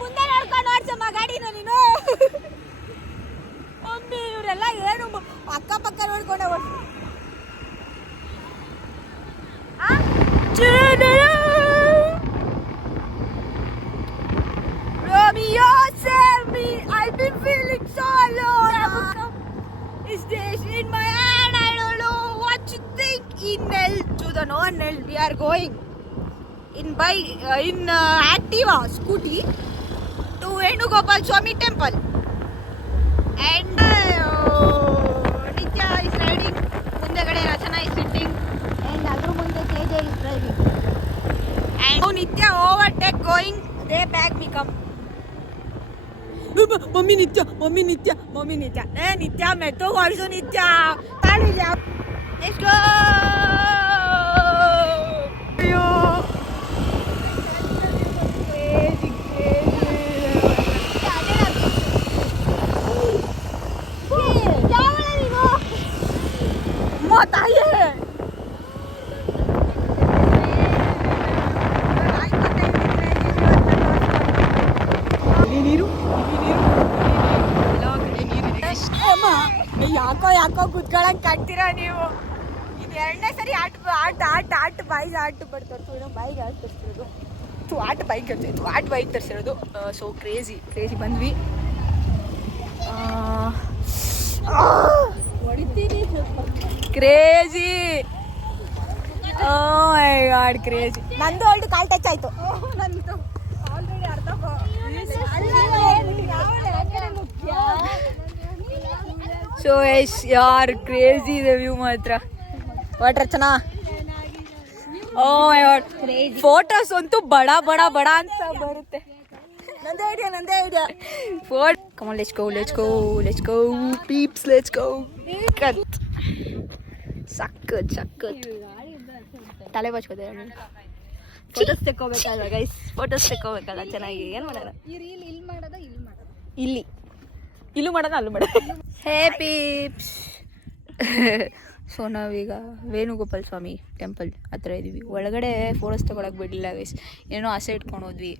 ಮುಂದೆ ನೋಡ್ಕೊಂಡು ಓಡ್ಸಮ್ಮ ಗಾಡಿನ ನೀನು. ಮಮ್ಮಿ ಇವರೆಲ್ಲ ಏನು ಅಕ್ಕಪಕ್ಕ ನೋಡ್ಕೊಂಡೆ Romeo, save me. I've been feeling so alone. Is this in my hand? I don't know what to think. In L to the non-L, we are going in Activa scooty to Venugopal Swami temple, and Nitya is riding. Mundegade Rachana is sitting, and adru munde Teja is driving. And now Nitya overtake going. They back me come. Mummy Nitya ए नित्या मैं तो वर्षो नित्या ಕಾಲು ಇದೆ. Let's go! ಅಯ್ಯೋ ತಾಯಿ ಯಾಕೋ ಕುತ್ಕೊಳಕ್ ಕಾಣ್ತೀರಾ ನೀವು. ಇದು 2ನೇ ಸರಿ ಆಟ ಬರ್ತಾರೆ ಬಾಯಿಗೆ ಆಟ ತರಿಸಿರೋದು ಬಾಯಿಗೆ ತರಿಸಿರೋದು. ಸೊ ಕ್ರೇಜಿ ಬಂದ್ವಿ. Crazy crazy. ನಂದು ಆಲ್ಟು ಕಾಲ್ ಟಚ್ ಆಯ್ತು. ನಂದು ಆಲ್ರೆಡಿ ಅರ್ಧ ಸೊ ಎಸ್ ಯಾರ್ ಕ್ರೇಜಿ ಇದೆ ವ್ಯೂ ಮಾತ್ರ. What Rachana, oh my god, photos ಅಂತೂ ಬಡ ಅಂತ ಬರುತ್ತೆ. ನಂದೇ ಐಡಿಯಾ ಫೋಟ್. Come on, let's go peeps, let's go. ಸಕ್ಕತ್ ತಲೆ ಬಚ್ಕೋದೆ. ಫೋಟೋಸ್ ತೆಕ್ಕೋಬೇಕಲ್ವ ಗೈಸ್, ಚೆನ್ನಾಗಿ. ಏನು ಮಾಡೋಣ, ಇಲ್ಲೂ ಮಾಡೋದ ಅಲ್ಲೂ ಮಾಡೋದು. ಹೇ ಪೀಪ್ಸ್. ಸೊ ನಾವೀಗ ವೇಣುಗೋಪಾಲ ಸ್ವಾಮಿ ಟೆಂಪಲ್ ಹತ್ರ ಇದ್ದೀವಿ. ಒಳಗಡೆ ಫೋಟೋಸ್ ತೊಗೊಳಕ್ಕೆ ಬಿಡಲಿಲ್ಲ ಗೈಸ್. ಏನೋ ಆಸೆ ಇಟ್ಕೊಂಡು ಹೋದ್ವಿ,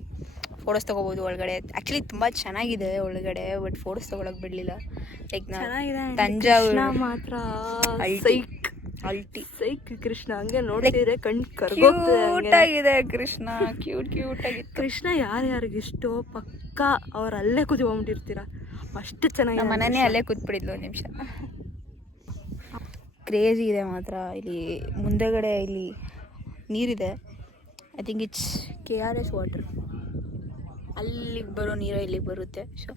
ಫೋಟೋಸ್ ತೊಗೋಬೋದು ಒಳಗಡೆ. ಆ್ಯಕ್ಚುಲಿ ತುಂಬ ಚೆನ್ನಾಗಿದೆ ಒಳಗಡೆ, ಬಟ್ ಫೋಟೋಸ್ ತೊಗೊಳಕ್ಕೆ ಬಿಡಲಿಲ್ಲ. ಲೈಕ್ ತಂಜಾವೂರು ಮಾತ್ರ ಅಲ್ಟಿ ಸೈಕ್ ಕೃಷ್ಣ ಹಂಗೆ ನೋಡ್ತಿದ್ರೆ ಕಣ್ ಕರ್ಗೋಗಿದೆ. ಕೃಷ್ಣ ಕ್ಯೂಟ್ ಆಗಿ. ಕೃಷ್ಣ ಯಾರ್ಯಾರಿಗಿಷ್ಟೋ ಪಕ್ಕ ಅವ್ರು ಅಲ್ಲೇ ಕೂತ್ಕೊಂಡ್ಬಿಟ್ಟಿರ್ತೀರ, ಅಷ್ಟು ಚೆನ್ನಾಗಿ. ಮನೆಯೇ ಅಲ್ಲೇ ಕೂತ್ಬಿಡಿದ್ಲು ಒಂದು ನಿಮಿಷ. ಕ್ರೇಜಿ ಇದೆ ಮಾತ್ರ. ಇಲ್ಲಿ ಮುಂದೆಗಡೆ ಇಲ್ಲಿ ನೀರಿದೆ. I think it's KRS water. ಅಲ್ಲಿಗೆ ಬರೋ ನೀರು ಇಲ್ಲಿಗೆ ಬರುತ್ತೆ. ಸೊ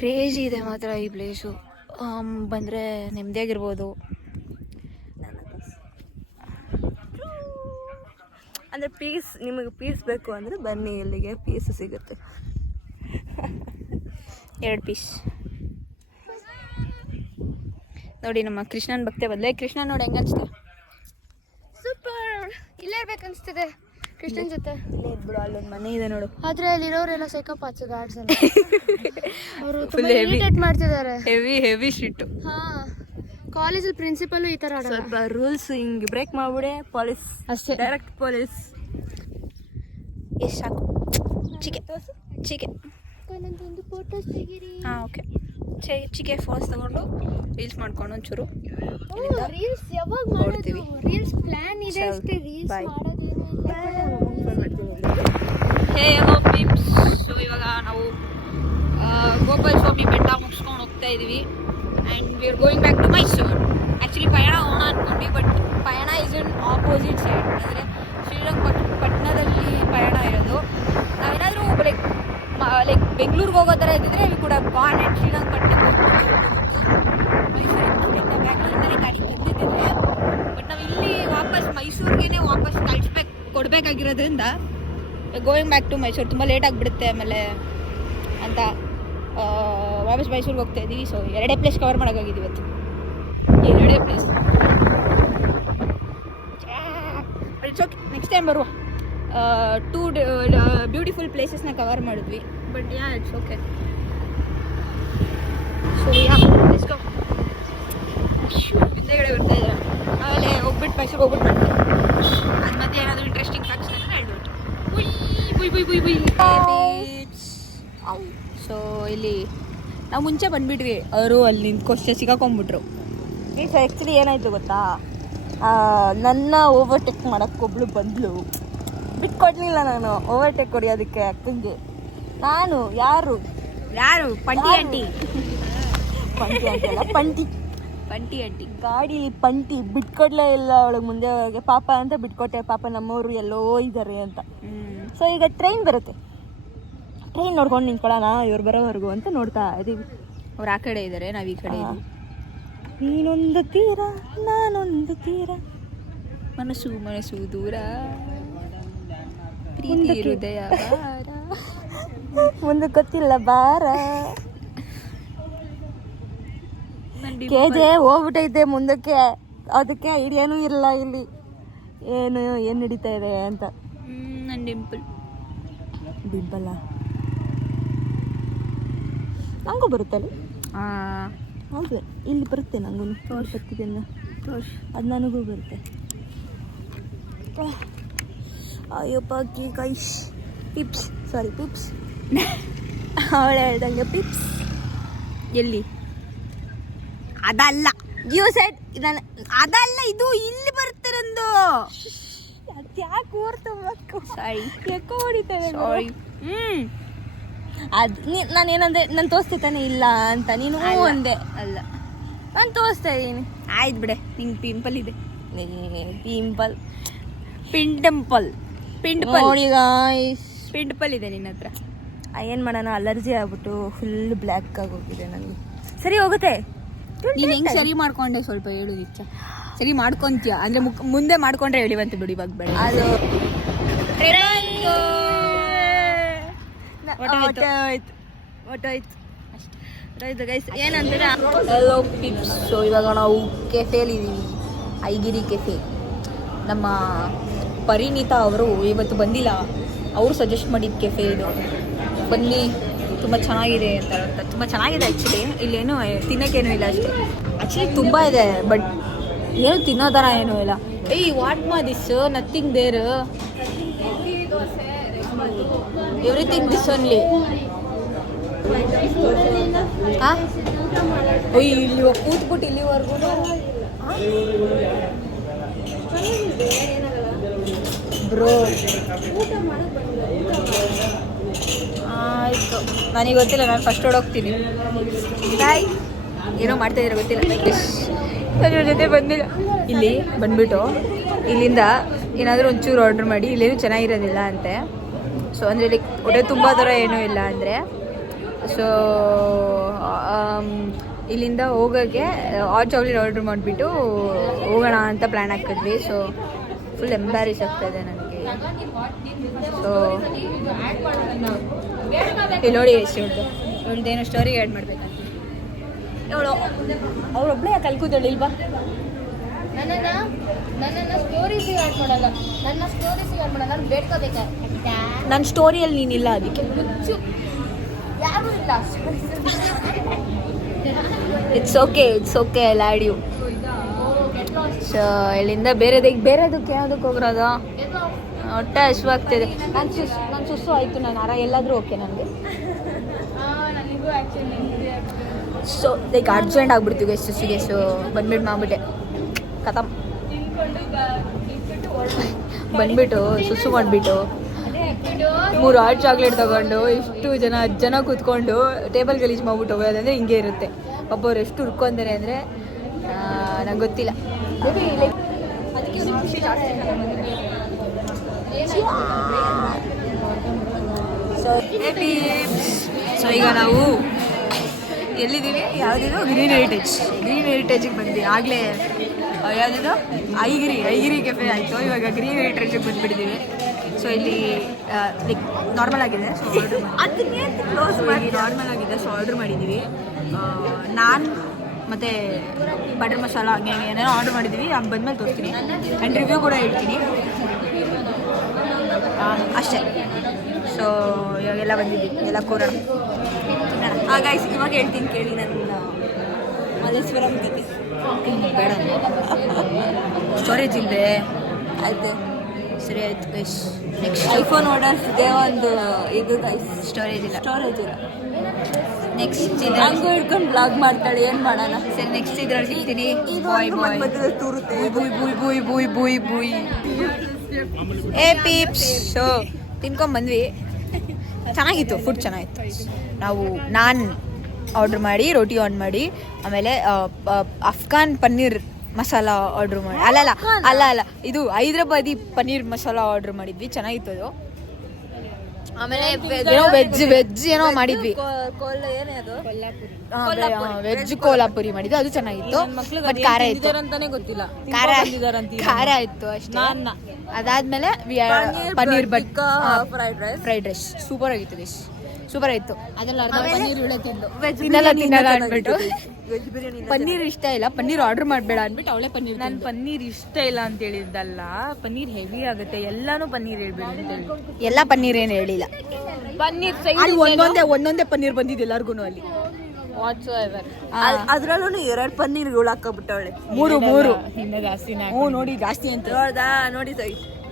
ಕ್ರೇಜಿ ಇದೆ ಮಾತ್ರ ಈ ಪ್ಲೇಸು. ಬಂದರೆ ನೆಮ್ಮದಿಯಾಗಿರ್ಬೋದು. ಅಂದರೆ ನಿಮಗೆ ಪೀಸ್ ಬೇಕು ಅಂದರೆ ಬನ್ನಿ, ಇಲ್ಲಿಗೆ ಪೀಸ್ ಸಿಗುತ್ತೆ. 2 ಪೀಸ್ ನೋಡಿ. ನಮ್ಮ ಕೃಷ್ಣನ ಭಕ್ತೆ ಬದಲೇ. ಕೃಷ್ಣ ನೋಡಿ ಹೆಂಗ ಅನ್ಸುತ್ತೆ? ಸೂಪರ್. ಇಲ್ಲೇ ಇರ್ಬೇಕು ಅನಿಸ್ತಿದೆ ಕೃಷ್ಣನ ಜೊತೆ. ಇಲ್ಲೇ ಇದ್ಬಿಡು, ಅಲ್ಲೊಂದು ಮನೆ ಇದೆ ನೋಡು. ಆದರೆ ಅಲ್ಲಿರೋರೆಲ್ಲ ಸೈಕೋಪಾತ್ಸ್ ಗಾರ್ಡ್ಸ್ ಅವರು ತುಂಬಾ ಇರಿಟೇಟ್ ಮಾಡ್ತಿದ್ದಾರೆ. ಹೆವಿ ಶಿಟ್ಟು. ಹಾಂ, ಕಾಲೇಜಲ್ಲಿ ಪ್ರಿನ್ಸಿಪಲ್ ಈ ಥರ ಸ್ವಲ್ಪ ರೂಲ್ಸ್ ಹಿಂಗೆ ಬ್ರೇಕ್ ಮಾಡ್ಬಿಡೆ ಪೊಲೀಸ್ ಅಷ್ಟೇ, ಡೈರೆಕ್ಟ್ ಪೊಲೀಸ್. ಎಷ್ಟು ಸಾಕು. ಚಿಕೆ ನಂದೊಂದು ಫೋಟೋಸ್ ತೆಗೀರಿ. ಹಾಂ ಓಕೆ. ಚಿಕೆ ಫೋಟೋಸ್ ತಗೊಂಡು ರೀಲ್ಸ್ ಮಾಡ್ಕೊಂಡು ಒಂಚೂರು ರೀಲ್ಸ್ ಯಾವಾಗ ಮಾಡ್ತೀವಿ. ರೀಲ್ಸ್ ಪ್ಲಾನ್ ಇದೆ ಅಷ್ಟೇ, ರೀಲ್ಸ್ ಮಾಡೋದು. ಸೊ ಇವಾಗ ನಾವು ಗೋಪಾಲ ಸ್ವಾಮಿ ಬೆಟ್ಟ ಮುಗಿಸ್ಕೊಂಡು ಹೋಗ್ತಾ ಇದ್ದೀವಿ. And we are going back to Mysuru. Actually Payana ಹೋಗೋಣ ಅಂದ್ಕೊಂಡ್ವಿ, but Payana is in opposite side. ಅಂದರೆ ಶ್ರೀರಂಗಪಟ್ಟಣದಲ್ಲಿ ಪಯಣ ಇರೋದು. ನಾವೇನಾದರೂ ಲೈಕ್ ಬೆಂಗಳೂರಿಗೆ ಹೋಗೋ ಥರ ಇದ್ದಿದ್ರೆ we could have gone at Srirangapatna. ಮೈಸೂರಿಂದಲೇ ಗಾಡಿ ತಂದಿದ್ದಿದ್ರೆ, ಬಟ್ ನಾವು ಇಲ್ಲಿ ಮೈಸೂರಿಗೇನೆ ವಾಪಸ್ ಕೊಡಬೇಕಾಗಿರೋದ್ರಿಂದ ಗೋಯಿಂಗ್ ಬ್ಯಾಕ್ ಟು ಮೈಸೂರು. ತುಂಬ ಲೇಟ್ ಆಗಿಬಿಡುತ್ತೆ ಆಮೇಲೆ ಅಂತ ವಾಪಸ್ ಮೈಸೂರಿಗೆ ಹೋಗ್ತಾ ಇದ್ದೀವಿ. ಸೊ 2 ಪ್ಲೇಸ್ ಕವರ್ ಮಾಡೋಕ್ಕಾಗಿದ್ದೀವಿ ಇವತ್ತು. 2 place. It's okay, next time ಬರುವ. 2 ಬ್ಯೂಟಿಫುಲ್ ಪ್ಲೇಸಸ್ನ ಕವರ್ ಮಾಡಿದ್ವಿ, but it's okay. So let's ಗೋ. ಹಿಂದೆಗಡೆ ಬರ್ತಾ ಇದ್ದಾರೆ. ಆಮೇಲೆ ಹೋಗ್ಬಿಟ್ಟು ಮೈಸೂರಿಗೆ ಹೋಗ್ಬಿಟ್ಟು ಅದು ಮಧ್ಯೆ ಏನಾದರೂ ಇಂಟ್ರೆಸ್ಟಿಂಗ್ ಫ್ಯಾಕ್ಟ್ಸ್ ಅಂದರೆ ಹೇಳ್ಬಿಟ್ಟು ಸೊ ಇಲ್ಲಿ ನಾವು ಮುಂಚೆ ಬಂದುಬಿಟ್ವಿ. ಅವರು ಅಲ್ಲಿ ನಿಂತ್ಕೊಷ್ಟೇ ಸಿಗಾಕೊಂಡ್ಬಿಟ್ರು. ಈಗ ಆ್ಯಕ್ಚುಲಿ ಏನಾಯಿತು ಗೊತ್ತಾ, ನನ್ನ ಓವರ್ಟೇಕ್ ಮಾಡೋಕ್ಕೊಬ್ಳು ಬಂದಳು. ಬಿಟ್ಕೊಡ್ಲಿಲ್ಲ ನಾನು ಓವರ್ಟೇಕ್ ಹೊಡಿಯೋದಕ್ಕೆ ಅಕ್ಕಂಗೆ. ನಾನು ಯಾರು ಪಂಟಿ ಆಂಟಿ ಅಲ್ಲ, ಪಂಟಿ ಆಂಟಿ ಗಾಡಿ ಪಂಟಿ ಬಿಟ್ಕೊಡ್ಲೇ ಇಲ್ಲ ಅವಳಿಗೆ. ಮುಂದೆ ಹೋಗಿ ಪಾಪ ಅಂತ ಬಿಟ್ಕೊಟ್ಟೆ. ಪಾಪ ನಮ್ಮವರು ಎಲ್ಲೋ ಇದ್ದಾರೆ ಅಂತ. ಸೊ ಈಗ ಟ್ರೈನ್ ಬರುತ್ತೆ, ಟ್ರೈನ್ ನೋಡ್ಕೊಂಡು ನಿಂತ್ಕೊಳ್ಳೋಣ ಇವ್ರು ಬರೋವರೆಗೂ ಅಂತ ನೋಡ್ತಾ ಇದ್ದೀವಿ. ಅವ್ರು ಆ ಕಡೆ ಇದ್ದಾರೆ, ನಾವು ಈ ಕಡೆ ಇದ್ದೀವಿ. ನೀನೊಂದು ತೀರ ನಾನೊಂದು ತೀರ, ಮನಸ್ಸು ದೂರ, ಪ್ರೀತಿ ಹೃದಯ ಭಾರ, ಮುಂದೆ ಗೊತ್ತಿಲ್ಲ ಬಾರ. KJ ಹೋಗ್ಬಿಟ್ಟೈತೆ ಮುಂದಕ್ಕೆ, ಅದಕ್ಕೆ ಐಡಿಯಾನೂ ಇರಲ್ಲ ಇಲ್ಲಿ ಏನು ನಡೀತಾ ಇದೆ ಅಂತ. ನನ್ನ ಡಿಂಪಲ್ ನಂಗೂ ಬರುತ್ತಲ್ಲ. ಹೌದು, ಇಲ್ಲಿ ಬರುತ್ತೆ ನಂಗೂ ಬರ್ತಿದ್ದೆಲ್ಲ ಅದು ನನಗೂ ಬರುತ್ತೆ. ಅಯ್ಯಪ್ಪ ಗೈಸ್, ಪಿಪ್ಸ್ ಅವಳು ಹೇಳ್ದಂಗೆ ಪಿಪ್ಸ್. ಎಲ್ಲಿ? ಅದಲ್ಲ, ಯು ಸೆಡ್ ಅದಲ್ಲ, ಇದು ಇಲ್ಲಿ ಬರುತ್ತೆ ನಂದು. ಯಾಕೆ ಓರ್ತಬೇಕು? ಯಾಕೋ ಹೊಡಿತಾರೆ. ಅದು ನಾನೇನಂದ್ರೆ ನಾನು ತೋರಿಸ್ತೆ ತಾನೆ ಇಲ್ಲ ಅಂತ, ನೀನು ಒಂದೇ ಅಲ್ಲ, ನಾನು ತೋರಿಸ್ತಾ ಇದ್ದೀನಿ. ಆಯ್ತು ಬಿಡೆ, ನಿಂಗೆ ಪಿಂಪಲ್ ಇದೆ. ಪಿಂಪಲ್ ನೋಡಿ ಗಾಯ್ಸ್, ಪಿಂಪಲ್ ಇದೆ ನಿನ್ನ ಹತ್ರ. ಏನು ಮಾಡೋಣ, ಅಲರ್ಜಿ ಆಗ್ಬಿಟ್ಟು ಫುಲ್ ಬ್ಲ್ಯಾಕ್ ಆಗೋಗಿದೆ ನನಗೆ. ಸರಿ ಹೋಗುತ್ತೆ. ನೀನು ಹೆಂಗೆ ಸರಿ ಮಾಡ್ಕೊಂಡೆ ಸ್ವಲ್ಪ ಹೇಳು ಇಚ್ಛ. ಸರಿ ಮಾಡ್ಕೊಂತೀಯ ಅಂದ್ರೆ ಮುಂದೆ ಮಾಡ್ಕೊಂಡ್ರೆ ಹೇಳಿವಂತೆ ಬಿಡಿ, ಇವಾಗ ಬೇಡ. ಅದು ಹೊಟ್ಟೋಯ್ತು ಗೈಸ್. ಏನಂದ್ರೆ ಹಲೋ ಪಿಪ್ಸ್. ಸೊ ಇವಾಗ ನಾವು ಕೆಫೆಲಿದ್ದೀವಿ, ಐಗಿರಿ ಕೆಫೆ. ನಮ್ಮ ಪರಿಣಿತಾ ಅವರು ಇವತ್ತು ಬಂದಿಲ್ಲ, ಅವರು ಸಜೆಸ್ಟ್ ಮಾಡಿದ ಕೆಫೆ ಇದು. ಬನ್ನಿ, ತುಂಬ ಚೆನ್ನಾಗಿದೆ ಅಂತ. ತುಂಬ ಚೆನ್ನಾಗಿದೆ ಆ್ಯಕ್ಚುಲಿ. ಇಲ್ಲೇನು ತಿನ್ನೋಕ್ಕೇನೂ ಇಲ್ಲ ಅಷ್ಟೇ. ಆ್ಯಕ್ಚುಲಿ ತುಂಬ ಇದೆ, ಬಟ್ ಏನು ತಿನ್ನೋ ಥರ ಏನೂ ಇಲ್ಲ. What ma this, nothing there, everything this only. ಇಲ್ಲಿ ಕೂತ್ಬಿಟ್ಟು ಇಲ್ಲಿವರೆಗೂ ಬ್ರೋ ಆಯಿತು. ನನಗೆ ಗೊತ್ತಿಲ್ಲ, ನಾನು ಫಸ್ಟ್ ಓಡೋಗ್ತೀನಿ. ಬಾಯ್. ಏನೋ ಮಾಡ್ತಾಯಿದ್ರೆ ಗೊತ್ತಿಲ್ಲ, ನನ್ನ ಜೊತೆ ಬಂದಿಲ್ಲ. ಇಲ್ಲಿ ಬಂದ್ಬಿಟ್ಟು ಇಲ್ಲಿಂದ ಏನಾದರೂ ಒಂಚೂರು ಆರ್ಡ್ರ್ ಮಾಡಿ, ಇಲ್ಲೇನು ಚೆನ್ನಾಗಿರೋದಿಲ್ಲ ಅಂತೆ. ಸೊ ಅಂದರೆ ಲೈಕ್ ಹೊಟ್ಟೆ ತುಂಬ ಥರ ಏನೂ ಇಲ್ಲ ಅಂದರೆ. ಸೊ ಇಲ್ಲಿಂದ ಹೋಗೋಕ್ಕೆ ಹಾಟ್ ಚಾಕ್ಲೇಟ್ ಆರ್ಡ್ರ್ ಮಾಡಿಬಿಟ್ಟು ಹೋಗೋಣ ಅಂತ ಪ್ಲ್ಯಾನ್ ಹಾಕಿದ್ವಿ. ಸೊ ಫುಲ್ ಎಂಬ್ಯಾರಿಸ್ ಆಗ್ತಾಯಿದೆ ನನಗೆ. ಸೊ ಇಲ್ಲಿ ನೋಡಿ ಎಷ್ಟು ಇವಳ್ದೇನೋ ಸ್ಟೋರಿಗೆ ಆ್ಯಡ್ ಮಾಡಬೇಕಂತ. ಅವಳೊಬ್ಬಳೇ ಯಾಕೆ ಕಲ್ಕೂದಳು ಇಲ್ವಾ? ನನ್ನನ್ನು ಸ್ಟೋರೀಸಿಗೆ ಆ್ಯಡ್ ಮಾಡಲ್ಲ, ನಾನು ಬೇಡ್ಕೋಬೇಕಾ? ನನ್ನ ಸ್ಟೋರಿಯಲ್ಲಿ ನೀನಿಲ್ಲ, ಅದಕ್ಕೆ ಯಾರೂ ಇಲ್ಲ. It's okay I lad you. So ಇಲ್ಲಿಂದ ಬೇರೆದಕ್ಕೆ ಯಾವುದಕ್ಕೆ ಹೋಗ್ರದ? ಹೊಟ್ಟೆ ಹಸುವಾಗ್ತಿದೆ. ನಾನು ಸುಸ್ಸು ಆಯಿತು, ನಾನು ಎಲ್ಲಾದರೂ ಓಕೆ ನನಗೆ. ಸೊ ಲೈಕ್ ಅರ್ಜೆಂಟ್ ಆಗ್ಬಿಡ್ತೀವಿ ಸುಸ್ಸಿಗೆ. ಸೊ ಮಾಡ್ಬಿಟ್ಟೆ ಕಥಮ್ ಬಂದ್ಬಿಟ್ಟು ಸುಸ್ಸು ಮಾಡಿಬಿಟ್ಟು 3 ಹಾಟ್ ಚಾಕ್ಲೇಟ್ ತೊಗೊಂಡು ಇಷ್ಟು ಹತ್ತು ಜನ ಕೂತ್ಕೊಂಡು ಟೇಬಲ್ ಗಲೀಜು ಮಾಡ್ಬಿಟ್ಟು ಹೋಗೋದಂದರೆ ಹಿಂಗೆ ಇರುತ್ತೆ. ಒಬ್ಬರು ಎಷ್ಟು ಹುಡ್ಕೊಂತಾರೆ ಅಂದರೆ ನಂಗೆ ಗೊತ್ತಿಲ್ಲ. ಅದಕ್ಕೆ ಖುಷಿ ಜಾಸ್ತಿ. ಸೊ ಈಗ ನಾವು ಎಲ್ಲಿದ್ದೀವಿ? ಯಾವುದಿದು? ಗ್ರೀನ್ ಹೆರಿಟೇಜಿಗೆ ಬಂದ್ವಿ. ಆಗಲೇ ಯಾವುದಿದು ಐಗಿರಿ ಕೆಫೆ ಆಯಿತು, ಇವಾಗ ಗ್ರೀನ್ ಹೆರಿಟೇಜಿಗೆ ಬಂದುಬಿಟ್ಟಿದ್ದೀವಿ. ಸೊ ಇಲ್ಲಿ ಲೈಕ್ ನಾರ್ಮಲ್ ಆಗಿದೆ. ಸೊ ನಾರ್ಮಲ್ ಆಗಿದೆ. ಸೊ ಆರ್ಡ್ರ್ ಮಾಡಿದ್ದೀವಿ. ನಾನು ಮತ್ತು ಬಟರ್ ಮಸಾಲ ಹಂಗೆ ಏನೇನೋ ಆರ್ಡ್ರ್ ಮಾಡಿದ್ದೀವಿ. ಹಂಗೆ ಬಂದಮೇಲೆ ತೋರಿಸ್ತೀನಿ ಆ್ಯಂಡ್ ರಿವ್ಯೂ ಕೂಡ ಹೇಳ್ತೀನಿ ಅಷ್ಟೇ. ಸೊ ಇವಾಗೆಲ್ಲ ಬಂದಿದ್ದೀವಿ, ಎಲ್ಲ ಕೂರೋಣ. ಗೈಸ್ ಇವಾಗ ಹೇಳ್ತೀನಿ ಕೇಳಿ ನನ್ನ ಮಲ್ಲೇಶ್ವರಂ ಕತೆ. ಬೇಡ, ಸ್ಟೋರೇಜ್ ಇಲ್ಲದೆ ಆಯ್ತು. ಸರಿ ಆಯ್ತು ಗೈಸ್. ನೆಕ್ಸ್ಟ್ ಐಫೋನ್ ಆರ್ಡರ್ಸ್ಗೆ ಒಂದು ಇದು ಗೈಸ್, ಸ್ಟೋರೇಜ್ ಇಲ್ಲ. ನೆಕ್ಸ್ಟ್ ಹಂಗೂ ಹಿಡ್ಕೊಂಡು ಬ್ಲಾಗ್ ಮಾಡ್ತಾಳೆ, ಏನು ಮಾಡೋಣ? ಸರಿ, ನೆಕ್ಸ್ಟ್ ಇದ್ರಲ್ಲಿ ಸಿಗ್ತೀನಿ. ಬೂಯ್ ಏ ಪೀಪ್ಸ್. ಸೊ ತಿನ್ಕೊಂಬಂದ್ವಿ, ಚೆನ್ನಾಗಿತ್ತು, ಫುಡ್ ಚೆನ್ನಾಗಿತ್ತು. ನಾವು ನಾನ್ ಆರ್ಡ್ರ್ ಮಾಡಿ, ರೋಟಿ ಆನ್ ಮಾಡಿ, ಆಮೇಲೆ ಅಫ್ಘಾನ್ ಪನ್ನೀರ್ ಮಸಾಲ ಆರ್ಡ್ರ್ ಮಾಡಿ, ಅಲ್ಲ ಇದು ಹೈದ್ರಾಬಾದಿ ಪನ್ನೀರ್ ಮಸಾಲ ಆರ್ಡ್ರ್ ಮಾಡಿದ್ವಿ, ಚೆನ್ನಾಗಿತ್ತು ಅದು. ಆಮೇಲೆ ಏನೋ ವೆಜ್ ಏನೋ ಮಾಡಿದ್ವಿ, ವೆಜ್ ಕೋಲಾಪುರಿ ಮಾಡಿದ್ವಿ, ಅದು ಚೆನ್ನಾಗಿತ್ತು. ಬಟ್ ಖಾರ ಇತ್ತು ಅಂತಾನೆ ಗೊತ್ತಿಲ್ಲ, ಖಾರ ಇತ್ತು ಅಷ್ಟೇ. ಅದಾದ್ಮೇಲೆ ಪನ್ನೀರ್ ಫ್ರೈಡ್ ರೈಸ್ ಸೂಪರ್ ಆಗಿತ್ತು. ಸೂಪರ್ ಆಯಿತು. ಅದೆಲ್ಲ ತಿನ್ನಲ್ಲ ಅಂದ್ಬಿಟ್ಟು ವೆಜ್ ಬಿರಿಯಾನಿ ಪನ್ನೀರ್ ಇಷ್ಟ ಇಲ್ಲ, ಪನ್ನೀರ್ ಆರ್ಡರ್ ಮಾಡಬೇಡ ಅಂದ್ಬಿಟ್ಟು ಅವಳೇ ಪನ್ನೀರ್. ನಾನು ಪನ್ನೀರ್ ಇಷ್ಟ ಇಲ್ಲ ಅಂತ ಹೇಳಿದ್ದಲ್ಲ, ಪನ್ನೀರ್ ಹೆವಿ ಆಗುತ್ತೆ, ಎಲ್ಲಾನು ಪನ್ನೀರ್ ಹೇಳ್ಬೇಡಿ ಅಂತ ಹೇಳಿ. ಎಲ್ಲ ಪನ್ನೀರ್ ಏನು ಹೇಳಿಲ್ಲ. ಪನ್ನೀರ್ ಅಲ್ಲಿ ಒಂದೊಂದೇ ಪನ್ನೀರ್ ಬಂದಿದ್ದು ಎಲ್ಲರಿಗೂ ಅಲ್ಲಿ. ಅದ್ರಲ್ಲೂ 2 ಪನ್ನೀರ್ಗಳು ಹಾಕಬಿಟ್ಟವಳೆ. ಮೂರು ಇನ್ನ ಜಾಸ್ತಿನೇ ನೋಡಿ ಜಾಸ್ತಿ ಅಂತ ನೋಡಿ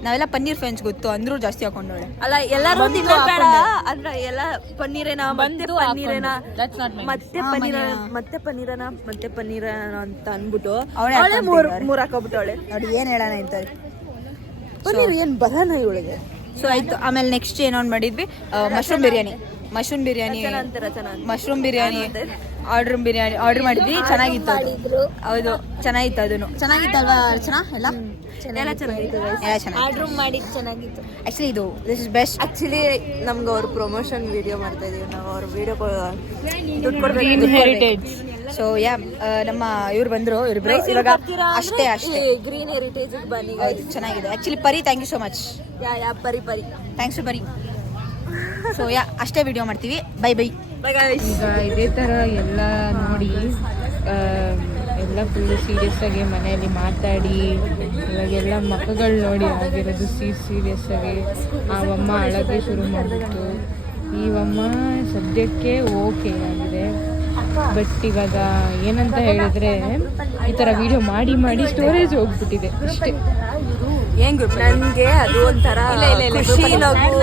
ನಾವೆಲ್ಲ ಪನ್ನೀರ್ ಫ್ರೆಂಡ್ಸ್ ಗೊತ್ತು ಅಂದ್ರೂ ಜಾಸ್ತಿ ಹಾಕೊಂಡವಳೆ. ಅಲ್ಲ ಎಲ್ಲರೂ ತಿನ್ನಬೇಡ ಅಂದ್ರೆ ಎಲ್ಲ ಪನ್ನೀರೇನಾ ಮತ್ತೆ ಪನ್ನೀರೇನಾ ಮತ್ತೆ ಪನ್ನೀರನ ಅಂತ ಅನ್ಬಿಟ್ಟು ಅವಳೆ ಮೂರ್ ಹಾಕೋಬಿಟ್ಟವಳೆ. ನೋಡಿ ಏನ್ ಹೇಳೋಣ ಅಂತ ಪನ್ನೀರ್ ಏನ್ ಬರೋಣ ಇವಳಿಗೆ. ಸೊ ಆಯ್ತು. ಆಮೇಲೆ ನೆಕ್ಸ್ಟ್ ಏನೋ ಮಾಡಿದ್ವಿ, ಮಶ್ರೂಮ್ ಬಿರಿಯಾನಿ ಆರ್ಡರ್ ಮಾಡಿದ್ವಿ. ಚೆನ್ನಾಗಿತ್ತು ಅದು. ಹೌದು ಚೆನ್ನಾಗಿತ್ತು, ಅದನ್ನು ಚೆನ್ನಾಗಿತ್ತಲ್ವಾ ಅರ್ಚನಾ? ಎಲ್ಲ ಚೆನ್ನಾಗಿತ್ತು. ಆರ್ಡರ್ ಮಾಡಿದ್ ಚೆನ್ನಾಗಿತ್ತು. Actually this is best. Actually ನಮ್ಗೆ ಅವ್ರ ಪ್ರಮೋಷನ್ ವಿಡಿಯೋ ಮಾಡ್ತಾ ಇದೀವಿ ನಾವು. ಅವ್ರ ವಿಡಿಯೋ ಸೊ ಯಾ ನಮ್ಮ ಇವ್ರು ಬಂದ್ರು, ಇವ್ರಿಬ್ರು ಇವಾಗ ಅಷ್ಟೇ ಗ್ರೀನ್ ಹೆರಿಟೇಜ್ ಬನ್ನಿ. ಚೆನ್ನಾಗಿದೆ ಆಕ್ಚುಲಿ. ಪರಿ ಥ್ಯಾಂಕ್ ಯು ಸೋ ಮಚ್. ಪರಿ ಥ್ಯಾಂಕ್ಸ್ ಟು ಪರಿ. ಸೊ ಯಾ ಅಷ್ಟೇ ವಿಡಿಯೋ ಮಾಡ್ತೀವಿ. ಬೈ. ಈಗ ಇದೇ ಥರ ಎಲ್ಲ ನೋಡಿ ಎಲ್ಲ ಫುಲ್ಲು ಸೀರಿಯಸ್ ಆಗಿ ಮನೆಯಲ್ಲಿ ಮಾತಾಡಿ ಇವಾಗೆಲ್ಲ ಮಕ್ಕಳು ನೋಡಿ ಆಗಿರೋದು ಸೀರಿಯಸ್ ಆಗಿ ಆವಮ್ಮ ಅಳಗೆ ಶುರು ಮಾಡಿಬಿಟ್ಟು ಈವಮ್ಮ ಸದ್ಯಕ್ಕೆ ಓಕೆ ಆಗಿದೆ. ಬಟ್ ಇವಾಗ ಏನಂತ ಹೇಳಿದ್ರೆ ಈ ಥರ ವಿಡಿಯೋ ಮಾಡಿ ಸ್ಟೋರೇಜ್ ಹೋಗ್ಬಿಟ್ಟಿದೆ ಅಷ್ಟೇ. ನನಗೆ ಅದು ಒಂಥರ ಖುಷಿ ನಗು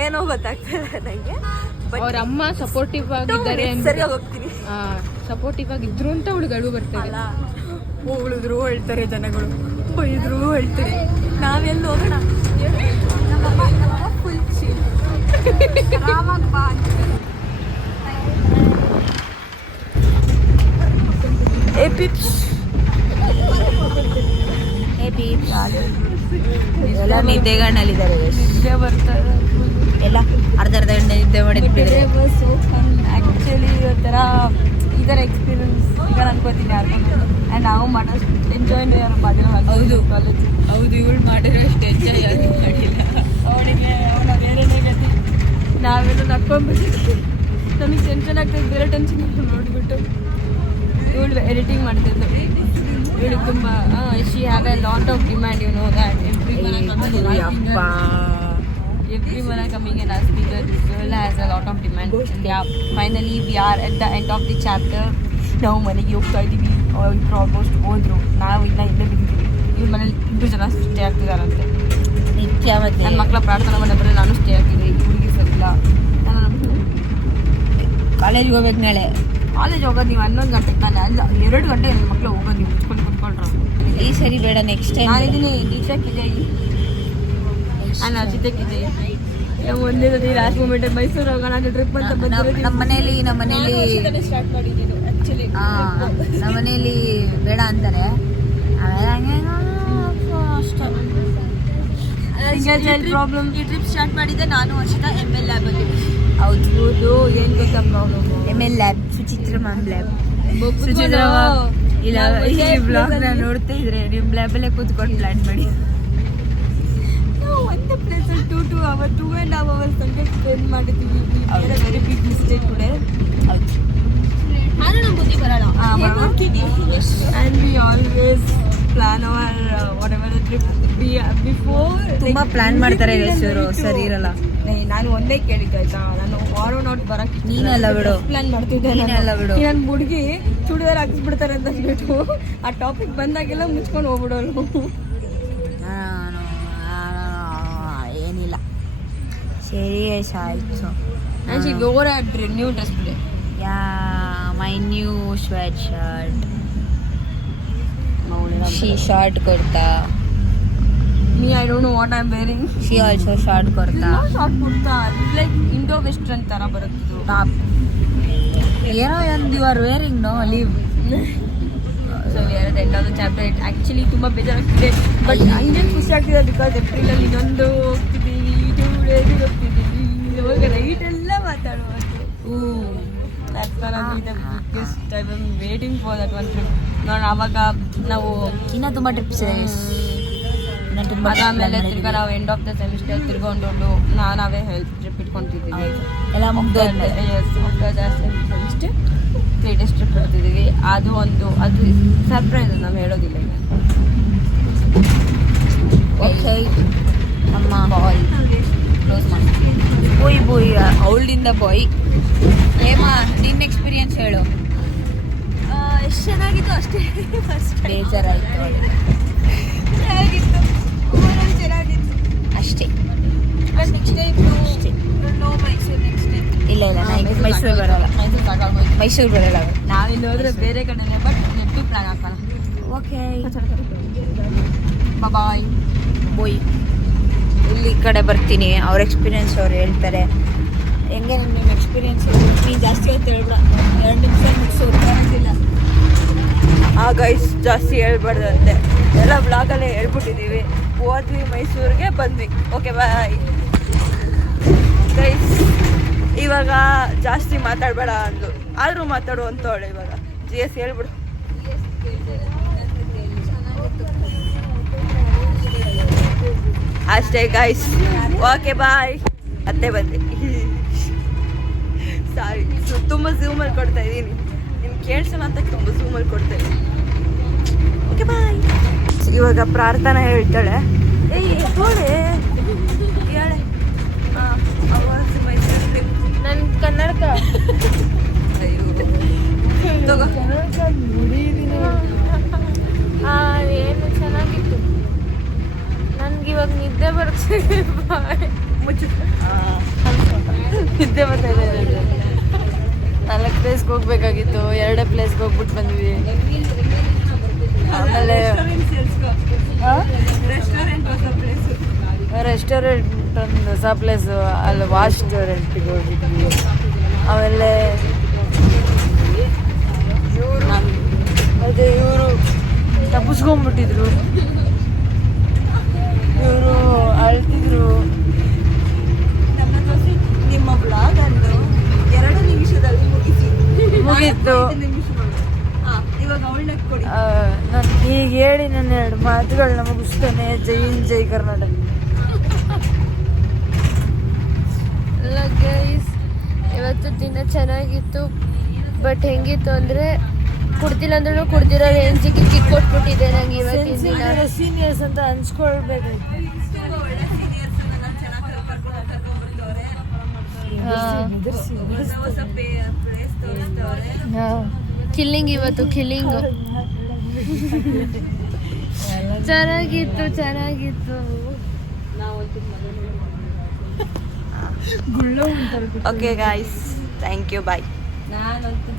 ಏನೋ ಗೊತ್ತಾಗ್ತದೆ ನನಗೆ. ಅವ್ರ ಅಮ್ಮ ಸಪೋರ್ಟಿವ್ ಆಗಿದ್ದಾರೆ, ಸಪೋರ್ಟಿವ್ ಆಗಿದ್ರು ಅಂತ ಅವಳಿಗೆ ಅಳು ಬರ್ತದೆ. ಉಳಿದ್ರು ಹೇಳ್ತಾರೆ ಜನಗಳು, ಬೈದ್ರು ಹೇಳ್ತಾರೆ. ನಾವೆಲ್ಲ ಹೋಗೋಣ ಫುಲ್ ಎಲ್ಲ ನಿದ್ದೆಗಣ್ಣಲ್ಲಿದ್ದಾರೆ, ಎಲ್ಲ ಅರ್ಧ ಗಂಟೆ ನಿದ್ದೆ ಮಾಡಿದ್ರೆ. ಆ್ಯಕ್ಚುಲಿ ಈ ಥರ ಎಕ್ಸ್ಪೀರಿಯನ್ಸ್ ಈಗ ಅನ್ಕೋತೀನಿ ಯಾರ್ಕೊಂಡು. ಆ್ಯಂಡ್ ನಾವು ಮಾಡೋ ಎಂಜಾಯ್ ಯಾರು ಮಾಡಿರೋ. ಹೌದು ಇವಳು ಮಾಡಿರೋ ಅಷ್ಟು ಎಂಜಾಯ್ ಯಾರು ಮಾಡಿಲ್ಲ. ಅವಳಿಗೆ ಅವಳ ಬೇರೆನೇ ಗತಿ. ನಾವೆಲ್ಲ ನಕ್ಕೊಂಡ್ಬಿಟ್ಟಿದ್ವಿ. ನಮಗೆ ಟೆನ್ಷನ್ ಆಗ್ತದೆ, ಬೇರೆ ಟೆನ್ಷನ್ ನೋಡಿಬಿಟ್ಟು. ಇವಳು ಎಡಿಟಿಂಗ್ ಮಾಡ್ತಿದ್ದು. ಇವಳು ತುಂಬ she have a lot of demand, you know that. Every one are coming and asking her, this girl has a lot of demand. Yeah, finally we are at the end of the chapter. ನಾವು ಮನೆಗೆ ಹೋಗ್ತಾ ಇದ್ದೀವಿ. ಇಬ್ಬರು almost ಹೋದ್ರು, ನಾವು ಇಲ್ಲೇ ಬಿದ್ದಿದ್ದೀವಿ. ಇವ್ರ ಮನೇಲಿ 2 ಜನ ಸ್ಟೇ ಆಗ್ತಿದಾರಂತೆ. ನಿತ್ಯ ಮತ್ತೆ ನನ್ನ ಮಕ್ಕಳ ಪ್ರಾರ್ಥನಾ ಮಂಡಪದಲ್ಲಿ ನಾನು ಸ್ಟೇ ಆಗ್ತಿದ್ದೆ. ಈ ಹುಡುಗಿ ಸರಿಲ್ಲ. ಕಾಲೇಜ್ಗೆ ಹೋಗ್ಬೇಕು ನಾಳೆ. ಕಾಲೇಜ್ ಹೋಗೋದು ನೀವು 11 ಗಂಟೆಗೆ ತಾನೆ, ಅಲ್ಲ 2 ಗಂಟೆ ನನ್ನ ಮಕ್ಕಳು ಹೋಗೋದು. ನೀವು ಮುಚ್ಕೊಂಡು ಕುತ್ಕೊಳ್ರ. ಈ ಸರಿ ಬೇಡ, ನೆಕ್ಸ್ಟ್ ಟೈಮ್. ನಾನಿದ್ದೀನಿ ದೀಕ್ಷಾಕ್ಕಿದೆ, ನಾನು ಅಜಿತಕ್ಕಿದೆ. ಒಂದೇ ಸತಿ ಲಾಸ್ಟ್ ಮೂಮೆಂಟ್ ಮೈಸೂರು ಹೋಗೋಣ ಟ್ರಿಪ್ ಅಂತ ಬಂದಿರೋದು. ನಮ್ಮ ಮನೇಲಿ ಸ್ಟಾರ್ಟ್ ಮಾಡಿದ್ದೀನಿ ಆ್ಯಕ್ಚುಲಿ. ನಮ್ಮ ಮನೇಲಿ ಬೇಡ ಅಂತಾರೆ. ಆಮೇಲೆ ಪ್ರಾಬ್ಲಮ್. ಈ ಟ್ರಿಪ್ ಸ್ಟಾರ್ಟ್ ಮಾಡಿದ್ದೆ ನಾನು ಅರ್ಷಿತಾ ML ಲ್ಯಾಬ್ ಅಲ್ಲಿ. ಹೌದು, ಏನು ಗೊತ್ತಾ problem? ML lab, Suchitra ma'am lab. Suchitra ಇಲ್ಲ, ಈ ಬ್ಲಾಗ್ನ ನೋಡ್ತಾ ಇದ್ರೆ ನಿಮ್ಮ ಲ್ಯಾಬಲ್ಲೇ ಕೂತ್ಕೊಂಡು ಪ್ಲಾನ್ ಮಾಡಿ. ಒಂದು ಪ್ಲೇಸಲ್ಲಿ 2.5 hours ತನಕ ಸ್ಪೆಂಡ್ ಮಾಡಿದ್ದೀವಿ. Very big mistake today. ನಾನು ನಮ್ಮ ಬುದ್ಧಿ ಬರಲ್ಲ. And we always plan our whatever the trip before. ತುಂಬಾ ಪ್ಲಾನ್ ಮಾಡ್ತಾರೆ ಇವರು, ಸರಿ ಇರಲ್ಲ. ನಾನು ಒಂದೇ ಕೇಳಿದ್ದೆ ಆಯ್ತಾ, ನಾನು ವಾರ್ ಔಟ್ ಬರಕ್ಕೆ ನೀನಲ್ಲ ಬಿಡು, ಪ್ಲಾನ್ ಮಾಡ್ತಿದ್ದೆ. ನೀನಲ್ಲ ಬಿಡು. ನನ್ನ ಹುಡುಗಿ ಚೂಡಿದಾರ ಹಾಕಿಸ್ಬಿಡ್ತಾರೆ ಅಂತ ಅಂದ್ಬಿಟ್ಟು ಆ ಟಾಪಿಕ್ ಬಂದಾಗೆಲ್ಲ ಮುಚ್ಕೊಂಡು ಹೋಗ್ಬಿಡೋಳು. ಏನಿಲ್ಲ, ಸರಿ ಆಯ್ತು. And she wore a new dress today. Yeah, my new sweatshirt. She short kurta. Me, I don't know what I'm wearing. She also short kurta. Not short kurta. It's like Indo-Western ತರ ಬರುತ್ತಿದ್ದು. Top. ಏನೋ ಒಂದು you are wearing, no? Leave. So we are at the end of the chapter. It actually ತುಂಬಾ ಬೇಜಾರಾಗ್ತಿದೆ. But ಇನ್ನೇನು ಖುಷಿ ಆಗ್ತಿದೆ because ಏಪ್ರಿಲಲ್ಲಿ ಇನ್ನೊಂದು ಹೋಗ್ತಿದ್ದೀವಿ, 2 days ಹೋಗ್ತಿದ್ದೀವಿ. ಇವಾಗ ರೈಟ್ ಎಲ್ಲ ಮಾತಾಡುವುದು. That's gonna be the biggest. I've been waiting for that one trip. ನೋಡಿ ಆವಾಗ ನಾವು ಇನ್ನೂ ತುಂಬ ಟ್ರಿಪ್ಸ್ ಇದೆ. ನಾನು ತುಂಬ ಅದಾದಮೇಲೆ ತಿರ್ಗಾ ನಾವು ಎಂಡ್ ಆಫ್ ದ ಸೆಮಿಸ್ಟರ್ ತಿರ್ಗೊಂಡು ನಾವೇ ಹೆಲ್ತ್ ಟ್ರಿಪ್ ಇಟ್ಕೊತಿದ್ದೀವಿ. ಎಲ್ಲ ಮುಗ್ದೋದ್ಮೇಲೆ ಸೆಮಿಸ್ಟರ್ 3 days ಟ್ರಿಪ್ ಇಡ್ತಿದ್ದೀವಿ. ಅದು ಸರ್ಪ್ರೈಸ್, ನಾವು ಹೇಳೋದಿಲ್ಲ ಈಗ. ಓಕೆ ನಮ್ಮ ಬಾಯ್ ಕ್ಲೋಸ್ ಮಾಡಿ ಬೂಯ್ ಅವಳಿಂದ ಬಾಯ್. ಹೇಮಾ ನಿನ್ನ ಎಕ್ಸ್ಪೀರಿಯನ್ಸ್ ಹೇಳು. ಎಷ್ಟು ಚೆನ್ನಾಗಿತ್ತು ಅಷ್ಟೇ. ಫಸ್ಟ್ ಬೇಜಾರಾಯಿತು ಚೆನ್ನಾಗಿತ್ತು, ಚೆನ್ನಾಗಿತ್ತು ಅಷ್ಟೇ. Next time no Mysuru. Next time ಇಲ್ಲ ಮೈಸೂರು ಬರಲ್ಲ, ಸಾಕಾಗೋಯ್ತು. ಮೈಸೂರು ಬರಲ್ಲ. ನಾವಿಲ್ಲಿ ಹೋದ್ರೆ ಬೇರೆ ಕಡೆನೇ, ಬಟ್ ನೆಟ್ಟು ಪ್ಲಾನ್ ಹಾಕೋಣ. Okay bye. ಬೋಯ್. ಇಲ್ಲಿ ಈ ಕಡೆ ಬರ್ತೀನಿ, ಅವ್ರ ಎಕ್ಸ್ಪೀರಿಯನ್ಸ್ ಅವ್ರು ಹೇಳ್ತಾರೆ. ಹೆಂಗೆ ನಿಮ್ಮ ಎಕ್ಸ್ಪೀರಿಯನ್ಸ್ ನೀನು ಜಾಸ್ತಿ ಹೊತ್ತು ಹೇಳ್ಬಿಡ, 2 ನಿಮಿಷ ಮುಗಿಸೋದಿಲ್ಲ. ಗೈಸ್ ಜಾಸ್ತಿ ಹೇಳ್ಬಾರ್ದಂತೆ, ಎಲ್ಲ ಬ್ಲಾಗಲ್ಲೇ ಹೇಳ್ಬಿಟ್ಟಿದ್ದೀವಿ. ಹೋದ್ವಿ, ಮೈಸೂರಿಗೆ ಬಂದ್ವಿ. Okay bye guys. ಇವಾಗ ಜಾಸ್ತಿ ಮಾತಾಡಬೇಡ ಅಂದು, ಆದರೂ ಮಾತಾಡು ಅಂತವಳೆ. ಇವಾಗ GS ಹೇಳ್ಬಿಡು. ಅಷ್ಟೇ ಗೈಸ್. Okay bye. ಮತ್ತೆ ಬಂದೆ. ಸಾರಿ, ತುಂಬ ಝೂಮಲ್ಲಿ ಕೊಡ್ತಾ ಇದ್ದೀನಿ, ನಿಮ್ಗೆ ಕೇಳಿಸೋಣ ಅಂತ ತುಂಬ ಝೂಮಲ್ಲಿ ಕೊಡ್ತಾ ಇದ್ದೀನಿ. Okay bye. ಇವಾಗ ಪ್ರಾರ್ಥನಾ ಹೇಳ್ತಾಳೆ. ಹೋಳೆ ಹೇಳೆ. ನನ್ನ ಕನ್ನಡಕ ಅಯ್ಯೋ ತಗೋ. ಏನು ಚೆನ್ನಾಗಿತ್ತು. ನನ್ಗೆ ಇವಾಗ ನಿದ್ದೆ ಬರ್ತಿದೆ. ಮುಚ್ಚು. ನಿದ್ದೆ ಬರ್ತಾ ಇದೆ. 4 ಪ್ಲೇಸ್ಗೆ ಹೋಗ್ಬೇಕಾಗಿತ್ತು, 2 ಪ್ಲೇಸ್ಗೆ ಹೋಗ್ಬಿಟ್ಟು ಬಂದ್ವಿ. ಆಮೇಲೆ ರೆಸ್ಟೋರೆಂಟ್ ಒಂದು ಹೊಸ ಪ್ಲೇಸು, ಅಲ್ಲಿ ವಾಶ್ಟೋರೆಂಟಿಗೆ ಹೋಗಿದ್ವಿ. ಆಮೇಲೆ ಇವರು ತಪ್ಪಿಸ್ಕೊಂಡ್ಬಿಟ್ಟಿದ್ರು, ಇವರು ಅಳ್ತಿದ್ರು. ನಿಮ್ಮ ಬ್ಲಾಗ್ ಅನ್ನು 2 ನಿಮಿಷದಲ್ಲಿ ಮುಗೀತು. ಇವಾಗ ಅವಳನ್ನ ಕೊಡಿ. ನಾನು ಈಗ ಹೇಳಿ ನನ್ನ 2 ಮಾತುಗಳನ್ನ ಮುಗಿಸ್ತೇನೆ. ಜೈ ಹಿಂದ್, ಜೈ ಕರ್ನಾಟಕ. ಅಲ್ಲ ಗೈಸ್, ಇವತ್ತು ದಿನ ಚೆನ್ನಾಗಿತ್ತು. ಬಟ್ ಹೆಂಗಿತ್ತು ಅಂದರೆ ಕುಡ್ದಿಲ್ಲ ಅಂದ್ರೂ ಕುಡ್ದಿರೋ ರೇಂಜಿಗೆ ಕಿಕ್ ಕೊಟ್ಬಿಟ್ಟಿದೆ ನಂಗೆ ಇವತ್ತಿನ ದಿನ. ಸೀನಿಯರ್ಸ್ ಅಂತ ಅನ್ಸ್ಕೊಳ್ಬೇಕು. ಕಿಲ್ಲಿಂಗ್ ಇವತ್ತು ಕಿಲ್ಲಿಂಗು ಚೆನ್ನಾಗಿತ್ತು. ಓಕೆ ಗಾಯ್ಸ್, ಥ್ಯಾಂಕ್ ಯು, ಬಾಯ್. ನಾನಂತೂ